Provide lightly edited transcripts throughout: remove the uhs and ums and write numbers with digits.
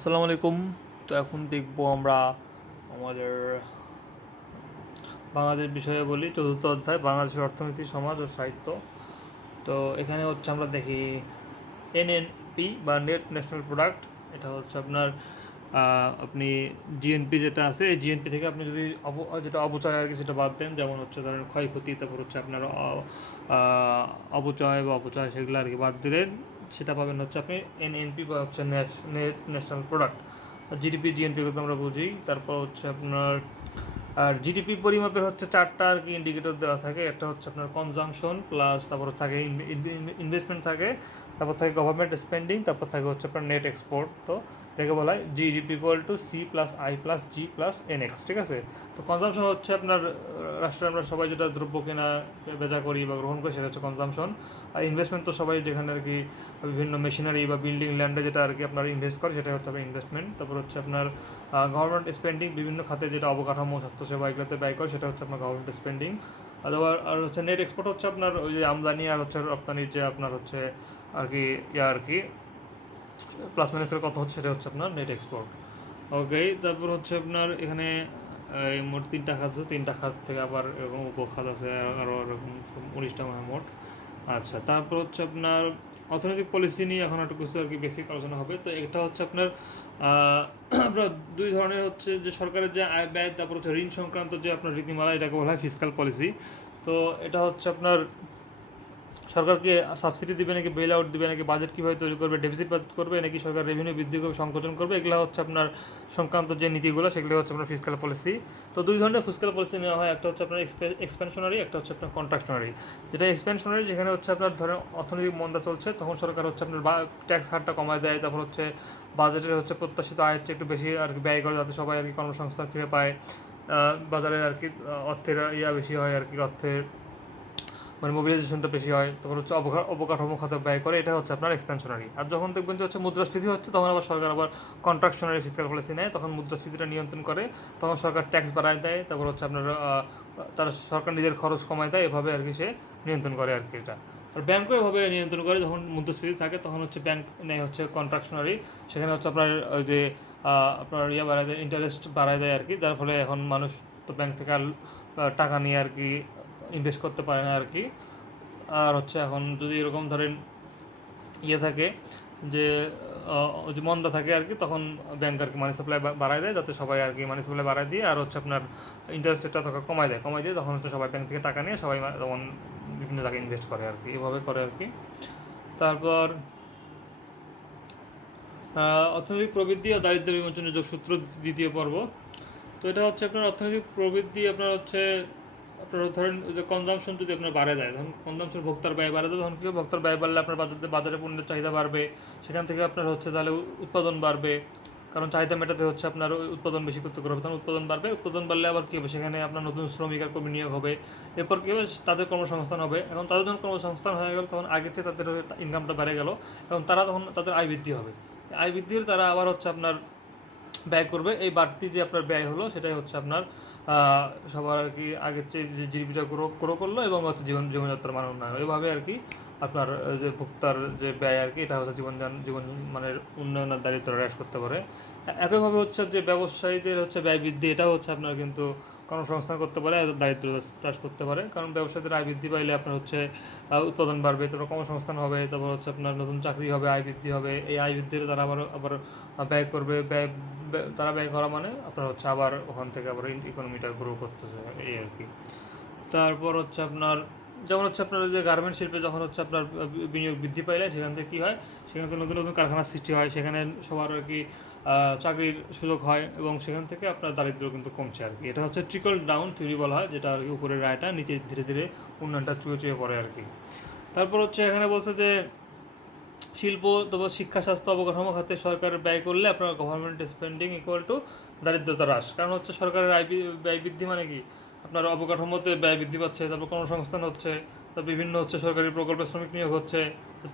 আসসালামু আলাইকুম। তো এখন দেখবো আমরা আমাদের বাংলাদেশ বিষয়ে বলি, চতুর্থ অধ্যায় বাংলাদেশের অর্থনীতি, সমাজ ও সাহিত্য। তো এখানে হচ্ছে আমরা দেখি এনএনপি বা নেট ন্যাশনাল প্রোডাক্ট। এটা হচ্ছে আপনার আপনি জিএনপি যেটা আছে, এই জিএনপি থেকে আপনি যদি যেটা অপচয় আর কি সেটা বাদ দেন, যেমন হচ্ছে ধরেন ক্ষয়ক্ষতি, তারপর হচ্ছে আপনার অপচয় বা অপচয় সেগুলো আর কি বাদ দিলেন, সেটা পাবেন হচ্ছে আপনি এনএনপি বা হচ্ছে net national product. GDP GNP তো আমরা বুঝি। তারপর হচ্ছে আপনার আর জিডিপি পরিমাপের হচ্ছে চারটা আর কি ইন্ডিকেটর দেওয়া থাকে। একটা হচ্ছে আপনার কনজামশন, প্লাস তারপর থাকে ইনভেস্টমেন্ট থাকে, তারপর থাকে গভর্নমেন্ট স্পেন্ডিং, তারপর থাকে হচ্ছে আপনার নেট এক্সপোর্ট। তো এটাকে বলা হয় GDP equal to C plus I plus G plus N X, ঠিক আছে। তো কনজামশন হচ্ছে আপনার রাষ্ট্রে আমরা সবাই যেটা দ্রব্য কেনা বেচা করি বা গ্রহণ করি সেটা হচ্ছে কনজামশন। আর ইনভেস্টমেন্ট তো সবাই যেখানে আর কি বিভিন্ন মেশিনারি বা বিল্ডিং ল্যান্ডে যেটা আর কি আপনার ইনভেস্ট করে সেটা হচ্ছে আপনার ইনভেস্টমেন্ট। তারপর হচ্ছে আপনার গভর্নমেন্ট স্পেন্ডিং, বিভিন্ন খাতে যেটা অবকাঠামো, স্বাস্থ্যসেবা এগুলোতে ব্যয় করে সেটা হচ্ছে আপনার গভর্নমেন্ট স্পেন্ডিং। আর হচ্ছে নেট এক্সপোর্ট হচ্ছে আপনার ওই যে আমদানি আর হচ্ছে রপ্তানির যে আপনার হচ্ছে আর কি আর কি প্লাস মাইনাসের কথা হচ্ছে, সেটা হচ্ছে আপনার নেট এক্সপোর্ট। ওকে, তারপর হচ্ছে আপনার এখানে মোট তিনটা খাত আছে, তিনটা খাত থেকে আবার এরকম উপখাত আছে আরও এরকম 19টা মোট। আচ্ছা, তারপর হচ্ছে আপনার অর্থনৈতিক পলিসি নিয়ে এখন একটু কিছু আর কি বেসিক আলোচনা হবে। তো এটা হচ্ছে আপনার আপনার দুই ধরনের হচ্ছে, যে সরকারের যে আয় ব্যয়, তারপর হচ্ছে ঋণ সংক্রান্ত যে আপনার রীতিমালা, এটাকে বলা হয় ফিসকাল পলিসি। তো এটা হচ্ছে আপনার সরকারকে সাবসিডি দিবে নাকি বেল আউট দিবে, নাকি বাজেট কীভাবে তৈরি করবে, ডেফিসিট বাজেট করবে, নাকি সরকার রেভিনিউ বৃদ্ধি করবে সংকোচন করবে, এগুলো হচ্ছে আপনার সংক্রান্ত যে নীতিগুলো সেগুলো হচ্ছে আপনার ফিসকাল পলিসি। তো দুই ধরনের ফিসকাল পলিসি নেওয়া হয়, একটা হচ্ছে আপনার এক্সপেনশনারি, একটা হচ্ছে আপনার কন্ট্রাকশনারি। যেটা এক্সপেনশনারি, যেখানে হচ্ছে আপনার ধরেন অর্থনৈতিক মন্দা চলছে, তখন সরকার হচ্ছে আপনার ট্যাক্স হারটা কমায় দেয়, তারপর হচ্ছে বাজেটের হচ্ছে প্রত্যাশিত আয়ের চেয়ে একটু বেশি আর কি ব্যয় করে, যাতে সবাই আর কি কর্মসংস্থান ফিরে পায়, বাজারে আর কি অর্থের বেশি হয় আর কি, অর্থের মানে মোবিলাইজেশনটা বেশি হয়। তখন হচ্ছে অবকাঠামো খাতে ব্যয় করে, এটা হচ্ছে আপনার এক্সপেনশনারি। আর যখন দেখবেন যে হচ্ছে মুদ্রাস্ফীতি হচ্ছে, তখন আবার সরকার আবার কন্ট্রাকশনারি ফিসকাল পলিসি নেয়, তখন মুদ্রাস্ফীতিটা নিয়ন্ত্রণ করে, তখন সরকার ট্যাক্স বাড়ায় দেয়, তারপর হচ্ছে আপনার তারা সরকার নিজের খরচ কমায় দেয়, এভাবে আর কি সে নিয়ন্ত্রণ করে আর কি এটা। আর ব্যাংকও এভাবে নিয়ন্ত্রণ করে, যখন মুদ্রাস্ফীতি থাকে তখন হচ্ছে ব্যাংক নেয় হচ্ছে কন্ট্রাকশনারি, সেখানে হচ্ছে আপনার ওই যে আপনার বাড়ায় দেয়, ইন্টারেস্ট বাড়ায় দেয় আর কি, যার ফলে এখন মানুষ তো ব্যাংক থেকে আর টাকা নিয়ে আর কি ইনভেস্ট করতে পারে না আর কি। আর হচ্ছে এখন যদি এরকম ধরেন থাকে যে ওই যে মন্দা থাকে আর কি, তখন ব্যাংক আর কি মানি সাপ্লাই বাড়ায় দেয়, যাতে সবাই আর কি মানি সাপ্লাই বাড়ায় দিয়ে আর হচ্ছে আপনার ইন্টারেস্ট রেটটা তখন কমায় দিয়ে তখন হচ্ছে সবাই ব্যাংক থেকে টাকা নিয়ে সবাই তখন বিভিন্ন জায়গায় ইনভেস্ট করে আর কি, এভাবে করে আর কি। তারপর অর্থনৈতিক প্রবৃদ্ধি ও দারিদ্র্য বিমোচনের যোগসূত্র, দ্বিতীয় পর্ব। তো এটা হচ্ছে আপনার অর্থনৈতিক প্রবৃদ্ধি আপনার হচ্ছে আপনার ধরেন যে কনজামশন যদি আপনার বাড়ে যায়, তখন কনজামশন ভোক্তার ব্যয় বাড়ে যাবে, তখন কী ভোক্তার ব্যয় বাড়লে আপনার বাজারে পণ্যের চাহিদা বাড়বে, সেখান থেকে আপনার হচ্ছে তাহলে উৎপাদন বাড়বে, কারণ চাহিদা মেটাতে হচ্ছে আপনার উৎপাদন বেশি করতে হবে, তখন উৎপাদন বাড়বে, উৎপাদন বাড়লে আবার কী হবে, সেখানে আপনার নতুন শ্রমিক আর কর্মী নিয়োগ হবে, এরপর কী হবে, তাদের কর্মসংস্থান হবে। এখন তাদের যখন কর্মসংস্থান হয়ে গেল, তখন আগের চেয়ে তাদের ইনকামটা বেড়ে গেল, এবং তারা তখন তাদের আয় বৃদ্ধি হবে, আয় বৃদ্ধির তারা আবার হচ্ছে আপনার ব্যয় করবে, এই বাড়তি যে আপনার ব্যয় হলো সেটাই হচ্ছে আপনার সবার আর কি আগের চেয়ে যে জিডিপিটা গ্রো করলো, এবং হচ্ছে জীবনযাত্রার মান উন্নয়ন, এভাবে আর কি আপনার যে ভোক্তার যে ব্যয় আর কি, এটা হচ্ছে জীবন মানের উন্নয়নের দারিদ্র্য হ্রাস করতে পারে। একইভাবে হচ্ছে যে ব্যবসায়ীদের হচ্ছে ব্যয় বৃদ্ধি, এটাও হচ্ছে আপনার কিন্তু কর্মসংস্থান করতে পারে, দারিদ্র হ্রাস করতে পারে, কারণ ব্যবসায়ীদের আয় বৃদ্ধি পাইলে আপনার হচ্ছে উৎপাদন বাড়বে, তারপর কর্মসংস্থান হবে, তারপর হচ্ছে আপনার নতুন চাকরি হবে, আয় বৃদ্ধি হবে, এই আয় বৃদ্ধির তারা আবার আবার ব্যয় করবে, তারা ব্যয় করা মানে আপনার হচ্ছে আবার ওখান থেকে আবার ইকোনমিটা গ্রো করতেছে, এই আর কি। তারপর হচ্ছে আপনার যেমন হচ্ছে আপনার যে গার্মেন্ট শিল্পে যখন হচ্ছে আপনার বিনিয়োগ বৃদ্ধি পাইলে, সেখান থেকে কী হয়, সেখান থেকে নতুন নতুন কারখানার সৃষ্টি হয়, সেখানে সবার আর কি চাকরির সুযোগ হয়, এবং সেখান থেকে আপনার দারিদ্র্য কিন্তু কমছে আর কি। এটা হচ্ছে ট্রিকল ডাউন থিওরি বলা হয়, যেটা আর কি উপরের রায়টা নিচে ধীরে ধীরে উন্নয়নটা চুয়ে চুয়ে পড়ে আর কি। তারপর হচ্ছে এখানে বলছে যে শিল্প, তারপর শিক্ষা, স্বাস্থ্য, অবকাঠামো খাতে সরকারের ব্যয় করলে আপনার গভর্নমেন্ট স্পেন্ডিং ইকুয়াল টু দারিদ্রতা হ্রাস, কারণ হচ্ছে সরকারের ব্যয় বৃদ্ধি মানে কি, আপনার অবকাঠামোতে ব্যয় বৃদ্ধি পাচ্ছে, তারপর কর্মসংস্থান হচ্ছে, তারপর বিভিন্ন হচ্ছে সরকারি প্রকল্পে শ্রমিক নিয়োগ হচ্ছে,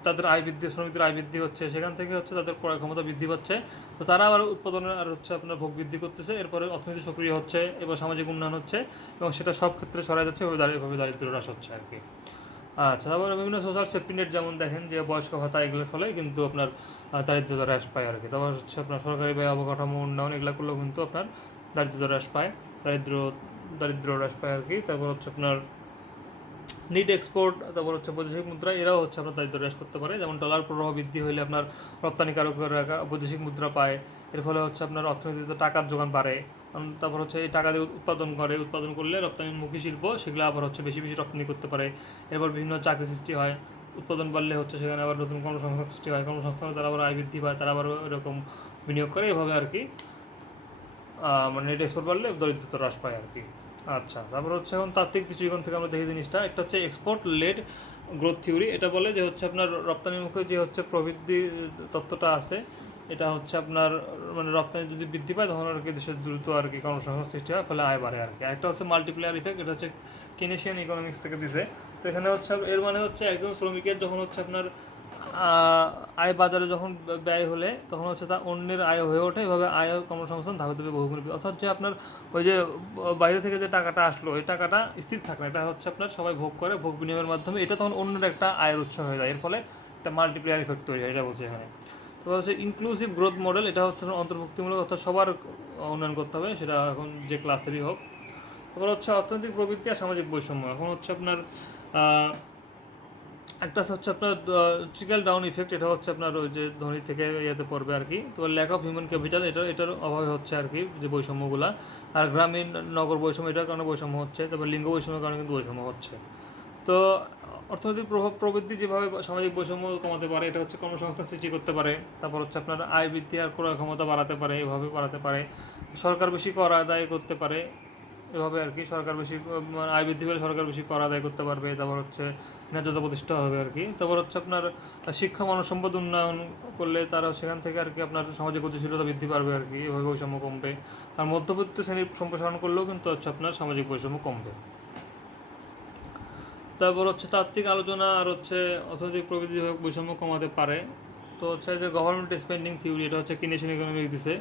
তাদের আয় বৃদ্ধি, শ্রমিকদের আয় বৃদ্ধি হচ্ছে, সেখান থেকে হচ্ছে তাদের ক্রয় ক্ষমতা বৃদ্ধি পাচ্ছে, তো তারা আবার উৎপাদনের আর হচ্ছে আপনার ভোগ বৃদ্ধি করতেছে, এরপরে অর্থনীতি সক্রিয় হচ্ছে, এবার সামাজিক উন্নয়ন হচ্ছে, এবং সেটা সব ক্ষেত্রে ছড়ায় যাচ্ছে, এভাবে দারিদ্র হ্রাস হচ্ছে আর কি। আচ্ছা, তারপরে বিভিন্ন সোশ্যাল সেফটি নেট যেমন দেখেন যে বয়স্ক ভাতা এগুলোর ফলে কিন্তু আপনার দারিদ্রতা হ্রাস পায় আর কি। তারপর হচ্ছে আপনার সরকারি ব্যয় অবকাঠামো উন্নয়ন এগুলো করলেও কিন্তু আপনার দারিদ্রতা হ্রাস পায়, দারিদ্র দারিদ্র হ্রাস পায় আর কি। তারপর হচ্ছে আপনার নিট এক্সপোর্ট, তারপর হচ্ছে বৈদেশিক মুদ্রা, এরাও হচ্ছে আপনার দারিদ্র হ্রাস করতে পারে। যেমন ডলার প্রবাহ বৃদ্ধি হলে আপনার রপ্তানিকারকেরা বৈদেশিক মুদ্রা পায়, এর ফলে হচ্ছে আপনার অর্থনীতিতে টাকার যোগান বাড়ে। তারপর হচ্ছে এই টাকা দিয়ে উৎপাদন করে, উৎপাদন করলে রপ্তানিমুখী শিল্প সেগুলো আবার হচ্ছে বেশি বেশি রপ্তানি করতে পারে। এরপর বিভিন্ন চাকরি সৃষ্টি হয়, উৎপাদন বাড়লে হচ্ছে সেখানে আবার নতুন কর্মসংস্থান সৃষ্টি হয়, কর্মসংস্থানে তারা আবার আয় বৃদ্ধি পায়, তারা আবার এরকম বিনিয়োগ করে, এভাবে আর কি মানে নেট এক্সপোর্ট বাড়লে দরিদ্রতা হ্রাস পায় আর কি। আচ্ছা, তারপর হচ্ছে এখন তাত্ত্বিক দৃষ্টিকোণ থেকে আমরা দেখি জিনিসটা, একটা হচ্ছে এক্সপোর্ট লেড গ্রোথ থিওরি। এটা বলে যে হচ্ছে আপনার রপ্তানিমুখী যে হচ্ছে প্রবৃদ্ধি তত্ত্বটা আছে, এটা হচ্ছে আপনার মানে রপ্তানি যদি বৃদ্ধি পায় তখন আর কি দেশের দ্রুত আর কি কর্মসংস্থান সৃষ্টি হয়, ফলে আয় বাড়ে আর কি। একটা হচ্ছে মাল্টিপ্লায়ার ইফেক্ট, এটা হচ্ছে কেনেশিয়ান ইকোনমিক্স থেকে দিছে। তো এখানে হচ্ছে এর মানে হচ্ছে একজন শ্রমিকের যখন হচ্ছে আপনার আয় বাজারে যখন ব্যয় হলে তখন হচ্ছে তা অন্যের আয় হয়ে ওঠে, এভাবে আয় কর্মসংস্থান ধাপে ধাপে বহুগুণ, অর্থাৎ যে আপনার ওই যে বাইরে থেকে যে টাকাটা আসলো ওই টাকাটা স্থির থাকে না, এটা হচ্ছে আপনার সবাই ভোগ করে, ভোগ বিনিময়ের মাধ্যমে এটা তখন অন্যের একটা আয়ের উৎস হয়ে যায়, এর ফলে একটা মাল্টিপ্লায়ার ইফেক্ট তৈরি হয়, এটা বলছে এখানে। তো হচ্ছে ইনক্লুসিভ গ্রোথ মডেল, এটা হচ্ছে অন্তর্ভুক্তিমূলক, অর্থাৎ সবার উন্নয়ন করতে হবে, সেটা এখন যে ক্লাসেরই হোক। তারপর হচ্ছে অর্থনৈতিক প্রবৃত্তি আর সামাজিক বৈষম্য, এখন হচ্ছে আপনার একটা হচ্ছে আপনার ট্রিকল ডাউন ইফেক্ট, এটা হচ্ছে আপনার ওই যে ধনী থেকে ইয়েতে পড়বে আর কি। তো ল্যাক অফ হিউম্যান ক্যাপিটাল, এটার অভাবে হচ্ছে আর কি যে বৈষম্যগুলা। আর গ্রামীণ নগর বৈষম্য, এটার কারণে বৈষম্য হচ্ছে। তারপর লিঙ্গ বৈষম্যের কারণে কিন্তু বৈষম্য হচ্ছে। তো অর্থনৈতিক প্রভাব প্রবৃদ্ধি যেভাবে সামাজিক বৈষম্য কমাতে পারে, এটা হচ্ছে কর্মসংস্থান সৃষ্টি করতে পারে। তারপর হচ্ছে আপনার আয় বৃদ্ধি আর ক্রয় ক্ষমতা বাড়াতে পারে, এভাবে বাড়াতে পারে। সরকার বেশি কর আদায় করতে পারে, এভাবে আর কি। সরকার বেশি মানে আয় বৃদ্ধি পেলে সরকার বেশি কর আদায় করতে পারবে। তারপর হচ্ছে ন্যায্যতা প্রতিষ্ঠা হবে আর কি। তারপর হচ্ছে আপনার শিক্ষা মানব সম্পদ উন্নয়ন করলে তারা সেখান থেকে আর কি আপনার সামাজিক গতিশীলতা বৃদ্ধি পারবে আর কি, এভাবে বৈষম্য কমবে। আর মধ্যবিত্ত শ্রেণীর সম্প্রসারণ করলেও কিন্তু হচ্ছে আপনার সামাজিক বৈষম্য কমবে। তারপর হচ্ছে তাত্ত্বিক আলোচনা আর হচ্ছে অর্থনৈতিক প্রবৃদ্ধি বৈষম্য কমাতে পারে। তো হচ্ছে যে গভর্নমেন্ট স্পেন্ডিং থিওরি, এটা হচ্ছে কিনেশিয়ান ইকোনমিক্স দিছে,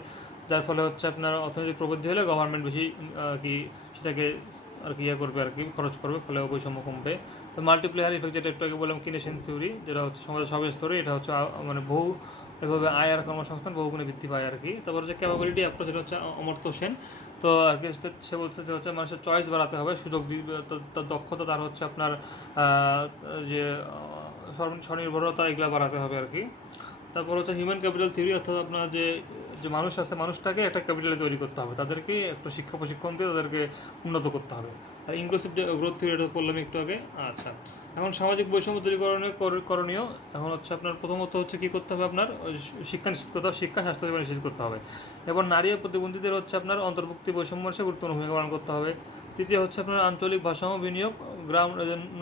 যার ফলে হচ্ছে আপনার অর্থনৈতিক প্রবৃদ্ধি হলে গভর্নমেন্ট বেশি কি সেটাকে আর কি ইয়ে করবে আর কি, খরচ করবে, ফলে বৈষম্য কমবে। তো মাল্টিপ্লেয়ার ইফেক্ট, যেটা একটু আগে বললাম কিনেশিয়ান থিওরি, যেটা হচ্ছে সমাজের সব স্তরে, এটা হচ্ছে মানে বহু এভাবে আয় আর কর্মসংস্থান বহুগুণে বৃদ্ধি পায় আর কি। তারপর হচ্ছে ক্যাপাবিলিটি অ্যাপ্রোচ, যেটা হচ্ছে অমর্ত্য সেন। তো আর কি সে বলছে যে হচ্ছে মানুষের চয়েস বাড়াতে হবে, সুযোগ তার দক্ষতা, তার হচ্ছে আপনার যে স্বনির্ভরতা এগুলো বাড়াতে হবে আর কি। তারপর হচ্ছে হিউম্যান ক্যাপিটাল থিওরি, অর্থাৎ আপনার যে যে মানুষ আছে মানুষটাকে একটা ক্যাপিটালে তৈরি করতে হবে, তাদেরকে একটা শিক্ষা প্রশিক্ষণ দিয়ে তাদেরকে উন্নত করতে হবে। আর ইনক্লুসিভ গ্রোথ থিওরি, এটা বললাম একটু আগে। আচ্ছা, এখন সামাজিক বৈষম্য দূরীকরণে করণীয়, এখন হচ্ছে আপনার প্রথমত হচ্ছে কী করতে হবে, আপনার শিক্ষা নিশ্চিত করতে হবে, শিক্ষা স্বাস্থ্য সেবা নিশ্চিত করতে হবে। এবার নারী ও প্রতিবন্ধীদের হচ্ছে আপনার অন্তর্ভুক্তি বৈষম্য সে গুরুত্বপূর্ণ ভূমিকা পালন করতে হবে। তৃতীয় হচ্ছে আপনার আঞ্চলিক ভারসাম্য বিনিয়োগ, গ্রাম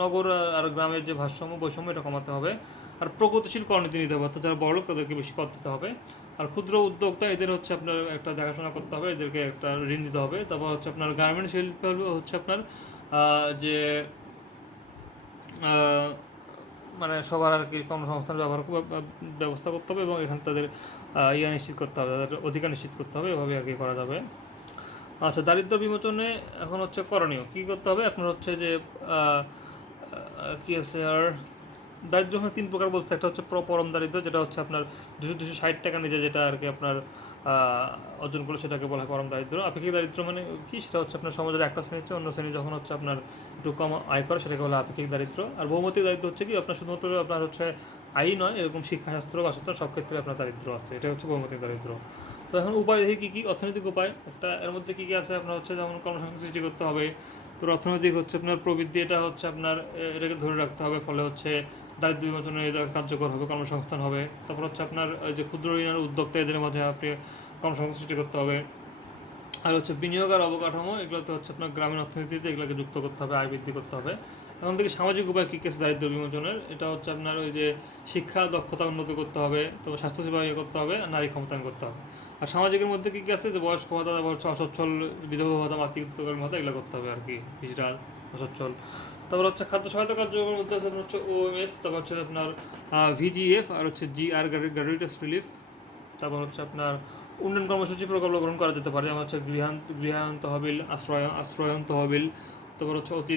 নগর আর গ্রামের যে ভারসাম্য বৈষম্য এটা কমাতে হবে। আর প্রগতিশীল করনীতি নিতে হবে, অর্থাৎ যারা বড়লোক তাদেরকে বেশি কর দিতে হবে। আর ক্ষুদ্র উদ্যোক্তা, এদের হচ্ছে আপনার একটা দেখাশোনা করতে হবে, এদেরকে একটা ঋণ দিতে হবে। তারপর হচ্ছে আপনার গার্মেন্ট শিল্প হচ্ছে আপনার যে মানে সবার আর কি কর্মসংস্থান ব্যবস্থা করতে হবে, এবং এখানে তাদের ইয়ে নিশ্চিত করতে হবে, তাদের অধিকার নিশ্চিত করতে হবে, এভাবে আর কি করা যাবে। আচ্ছা, দারিদ্র বিমোচনে এখন হচ্ছে করণীয় কী করতে হবে, আপনার হচ্ছে যে কী আছে আর দারিদ্র এখানে তিন প্রকার বলছে। একটা হচ্ছে পরম দারিদ্র, যেটা হচ্ছে আপনার 260 টাকা নিজে যেটা আর কি আপনার অর্জন করলে সেটাকে বলা হয় পরম দারিদ্র। আপেক্ষিক দারিদ্র মানে কি, সেটা হচ্ছে আপনার সমাজের একটা শ্রেণী হচ্ছে অন্য শ্রেণী যখন হচ্ছে আপনার একটু কম আয় করে, সেটাকে বলা আপেক্ষিক দারিদ্র। আর বহুমতিক দারিদ্র হচ্ছে কি, আপনার শুধুমাত্র আপনার হচ্ছে আয়ই নয়, এরকম শিক্ষাশাস্ত্র বাসস্থান সব ক্ষেত্রে আপনার দারিদ্র আছে, এটা হচ্ছে বহুমতিক দারিদ্র। তো এখন উপায় দেখি কী কী অর্থনৈতিক উপায়, একটা এর মধ্যে কী কী আছে, আপনার হচ্ছে যেমন কর্মসংস্থান সৃষ্টি করতে হবে। তো অর্থনৈতিক হচ্ছে আপনার প্রবৃদ্ধি, এটা হচ্ছে আপনার এটাকে ধরে রাখতে হবে, ফলে হচ্ছে দারিদ্র বিমোচনে এটা কার্যকর হবে, কর্মসংস্থান হবে। তারপর হচ্ছে আপনার যে ক্ষুদ্র ঋণের উদ্যোক্তা, এদের মধ্যে আপনি কর্মসংস্থান সৃষ্টি করতে হবে। আর হচ্ছে বিনিয়োগ আর অবকাঠামো, এগুলোতে হচ্ছে আপনার গ্রামীণ অর্থনীতিতে এগুলোকে যুক্ত করতে হবে, আয় বৃদ্ধি করতে হবে। এখন থেকে সামাজিক উপায় কী কী আছে দারিদ্র বিমোচনের, এটা হচ্ছে আপনার ওই যে শিক্ষা দক্ষতা উন্নত করতে হবে, তো স্বাস্থ্যসেবা ইয়ে করতে হবে, আর নারী ক্ষমতায়ন করতে হবে। আর সামাজিকের মধ্যে কী কী আছে, যে বয়স্ক ভাতা, তারপর হচ্ছে অসচ্ছল বিধবা ভাতা, মাতৃত্বকালীন ভাতা, এগুলো করতে হবে আর কি, কিছুটা অসচ্ছল। তারপর হচ্ছে খাদ্য সহায়তা কার্যক্রমের মধ্যে আছে আপনার হচ্ছে ওএমএস, তারপর হচ্ছে আপনার ভিজিএফ, আর হচ্ছে জিআর গ্র্যাজুয়েটস রিলিফ। তারপর হচ্ছে আপনার উন্নয়ন কর্মসূচি প্রকল্প গ্রহণ করা যেতে পারে, যেমন হচ্ছে গৃহায়ন তহবিল, আশ্রয়ন তহবিল, তারপর হচ্ছে অতি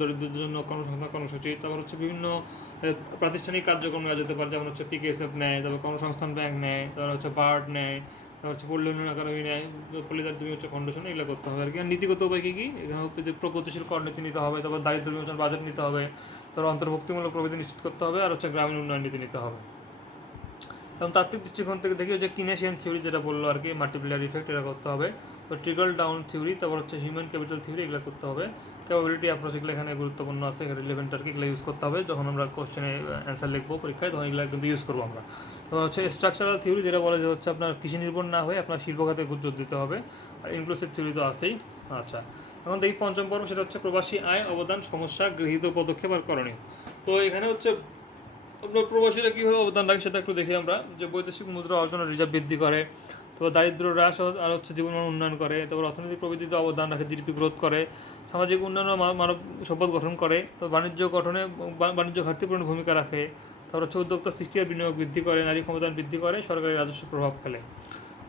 দরিদ্রদের জন্য কর্মসংস্থান কর্মসূচি, তারপর হচ্ছে বিভিন্ন প্রাতিষ্ঠানিক কার্যক্রম নেওয়া যেতে পারে, যেমন হচ্ছে PKSF নেয়, তারপর কর্মসংস্থান ব্যাংক নেয়, তারপর হচ্ছে বার্ড নেয়, তারপর হচ্ছে পল্লী উন্নয়ন একাডেমি নেয়, পল্লীদার তুমি হচ্ছে ফাউন্ডেশন, এগুলো করতে হবে আর কি। আর নীতিগত উপায় কী কী, এখানে হচ্ছে যে প্রগতিশীল কর নীতি নিতে হবে, তারপর দারিদ্র বিমোচন বাজেট নিতে হবে, তারপর অন্তর্ভুক্তিমূলক প্রবৃদ্ধি নিশ্চিত করতে হবে, আর হচ্ছে গ্রামীণ উন্নয়ন নীতি নিতে হবে। কারণ তাত্ত্বিক দৃষ্টিকোণ থেকে দেখি যে কিনেশিয়ান থিওরি যেটা বললো আর কি, মাল্টিপ্লায়ার ইফেক্ট, এটা করতে হবে। তো ট্রিকল ডাউন থিওরি, তারপর হচ্ছে হিউম্যান ক্যাপিটাল থিওরি, এগুলো করতে হবে। ক্যাপাবিলিটি অ্যাপ্রোচ, এগুলো এখানে গুরুত্বপূর্ণ আছে, রিলেভেন্ট আর কি, এগুলো ইউজ করতে হবে যখন আমরা কোশ্চেনে অ্যান্সার লিখবো পরীক্ষায়, তখন এগুলো কিন্তু ইউজ করবো আমরা। তো হচ্ছে স্ট্রাকচারাল থিওরি, যেটা বলে যে হচ্ছে আপনার কৃষি নির্ভর না হয়ে আপনার শিল্প খাতে জোর দিতে হবে। আর ইনক্লুসিভ থিওরি তো আসতেই। আচ্ছা, এখন দেখি পঞ্চম পর্ব, সেটা হচ্ছে প্রবাসী আয়, অবদান, সমস্যা, গৃহীত পদক্ষেপ আর করণীয়। তো এখানে হচ্ছে আপনার প্রবাসীরা কীভাবে অবদান রাখে সেটা একটু দেখি আমরা। যে বৈদেশিক মুদ্রা অর্জনের রিজার্ভ বৃদ্ধি করে, তারপর দারিদ্র হ্রাস আর হচ্ছে জীবনমান উন্নয়ন করে, তারপর অর্থনৈতিক প্রবৃদ্ধিতে অবদান রাখে, জিডিপি গ্রোথ করে, সামাজিক উন্নয়ন ও মানব সম্পদ গঠন করে, তো বাণিজ্য গঠনে বাণিজ্য ঘাটতি পূরণে ভূমিকা রাখে, তারপর হচ্ছে উদ্যোক্তা সৃষ্টি আর বিনিয়োগ বৃদ্ধি করে, নারী ক্ষমতায়ন বৃদ্ধি করে, সরকারি রাজস্ব প্রভাব ফেলে।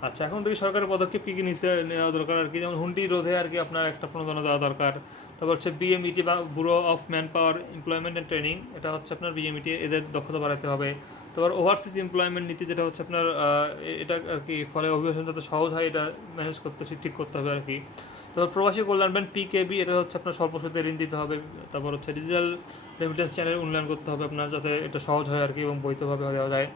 আচ্ছা, এখন দেখি সরকারের পদক্ষেপ কী কী নেওয়া দরকার আর কি। যেমন হুন্ডি রোধে আর কি আপনার একটা প্রণোদনা দেওয়া দরকার। তারপর হচ্ছে BMET বা bureau of man power employment and training, এটা হচ্ছে আপনার BMET, এদের দক্ষতা বাড়াতে হবে। তারপর ওভারসিজ এমপ্লয়মেন্ট নীতি, যেটা হচ্ছে আপনার এটা আর কি, ফলে অভিবাসন যাতে সহজ হয় এটা ম্যানেজ করতে ঠিক করতে হবে আর কি। তারপর প্রবাসী কল্যাণ ব্যাংক PKB, এটা হচ্ছে আপনার স্বল্প সুদে ঋণ দিতে হবে। তারপর হচ্ছে ডিজিটাল রেমিটেন্স চ্যানেল উন্নয়ন করতে হবে আপনার, যাতে এটা সহজ হয় আর কি এবং বৈধভাবে দেওয়া যায়।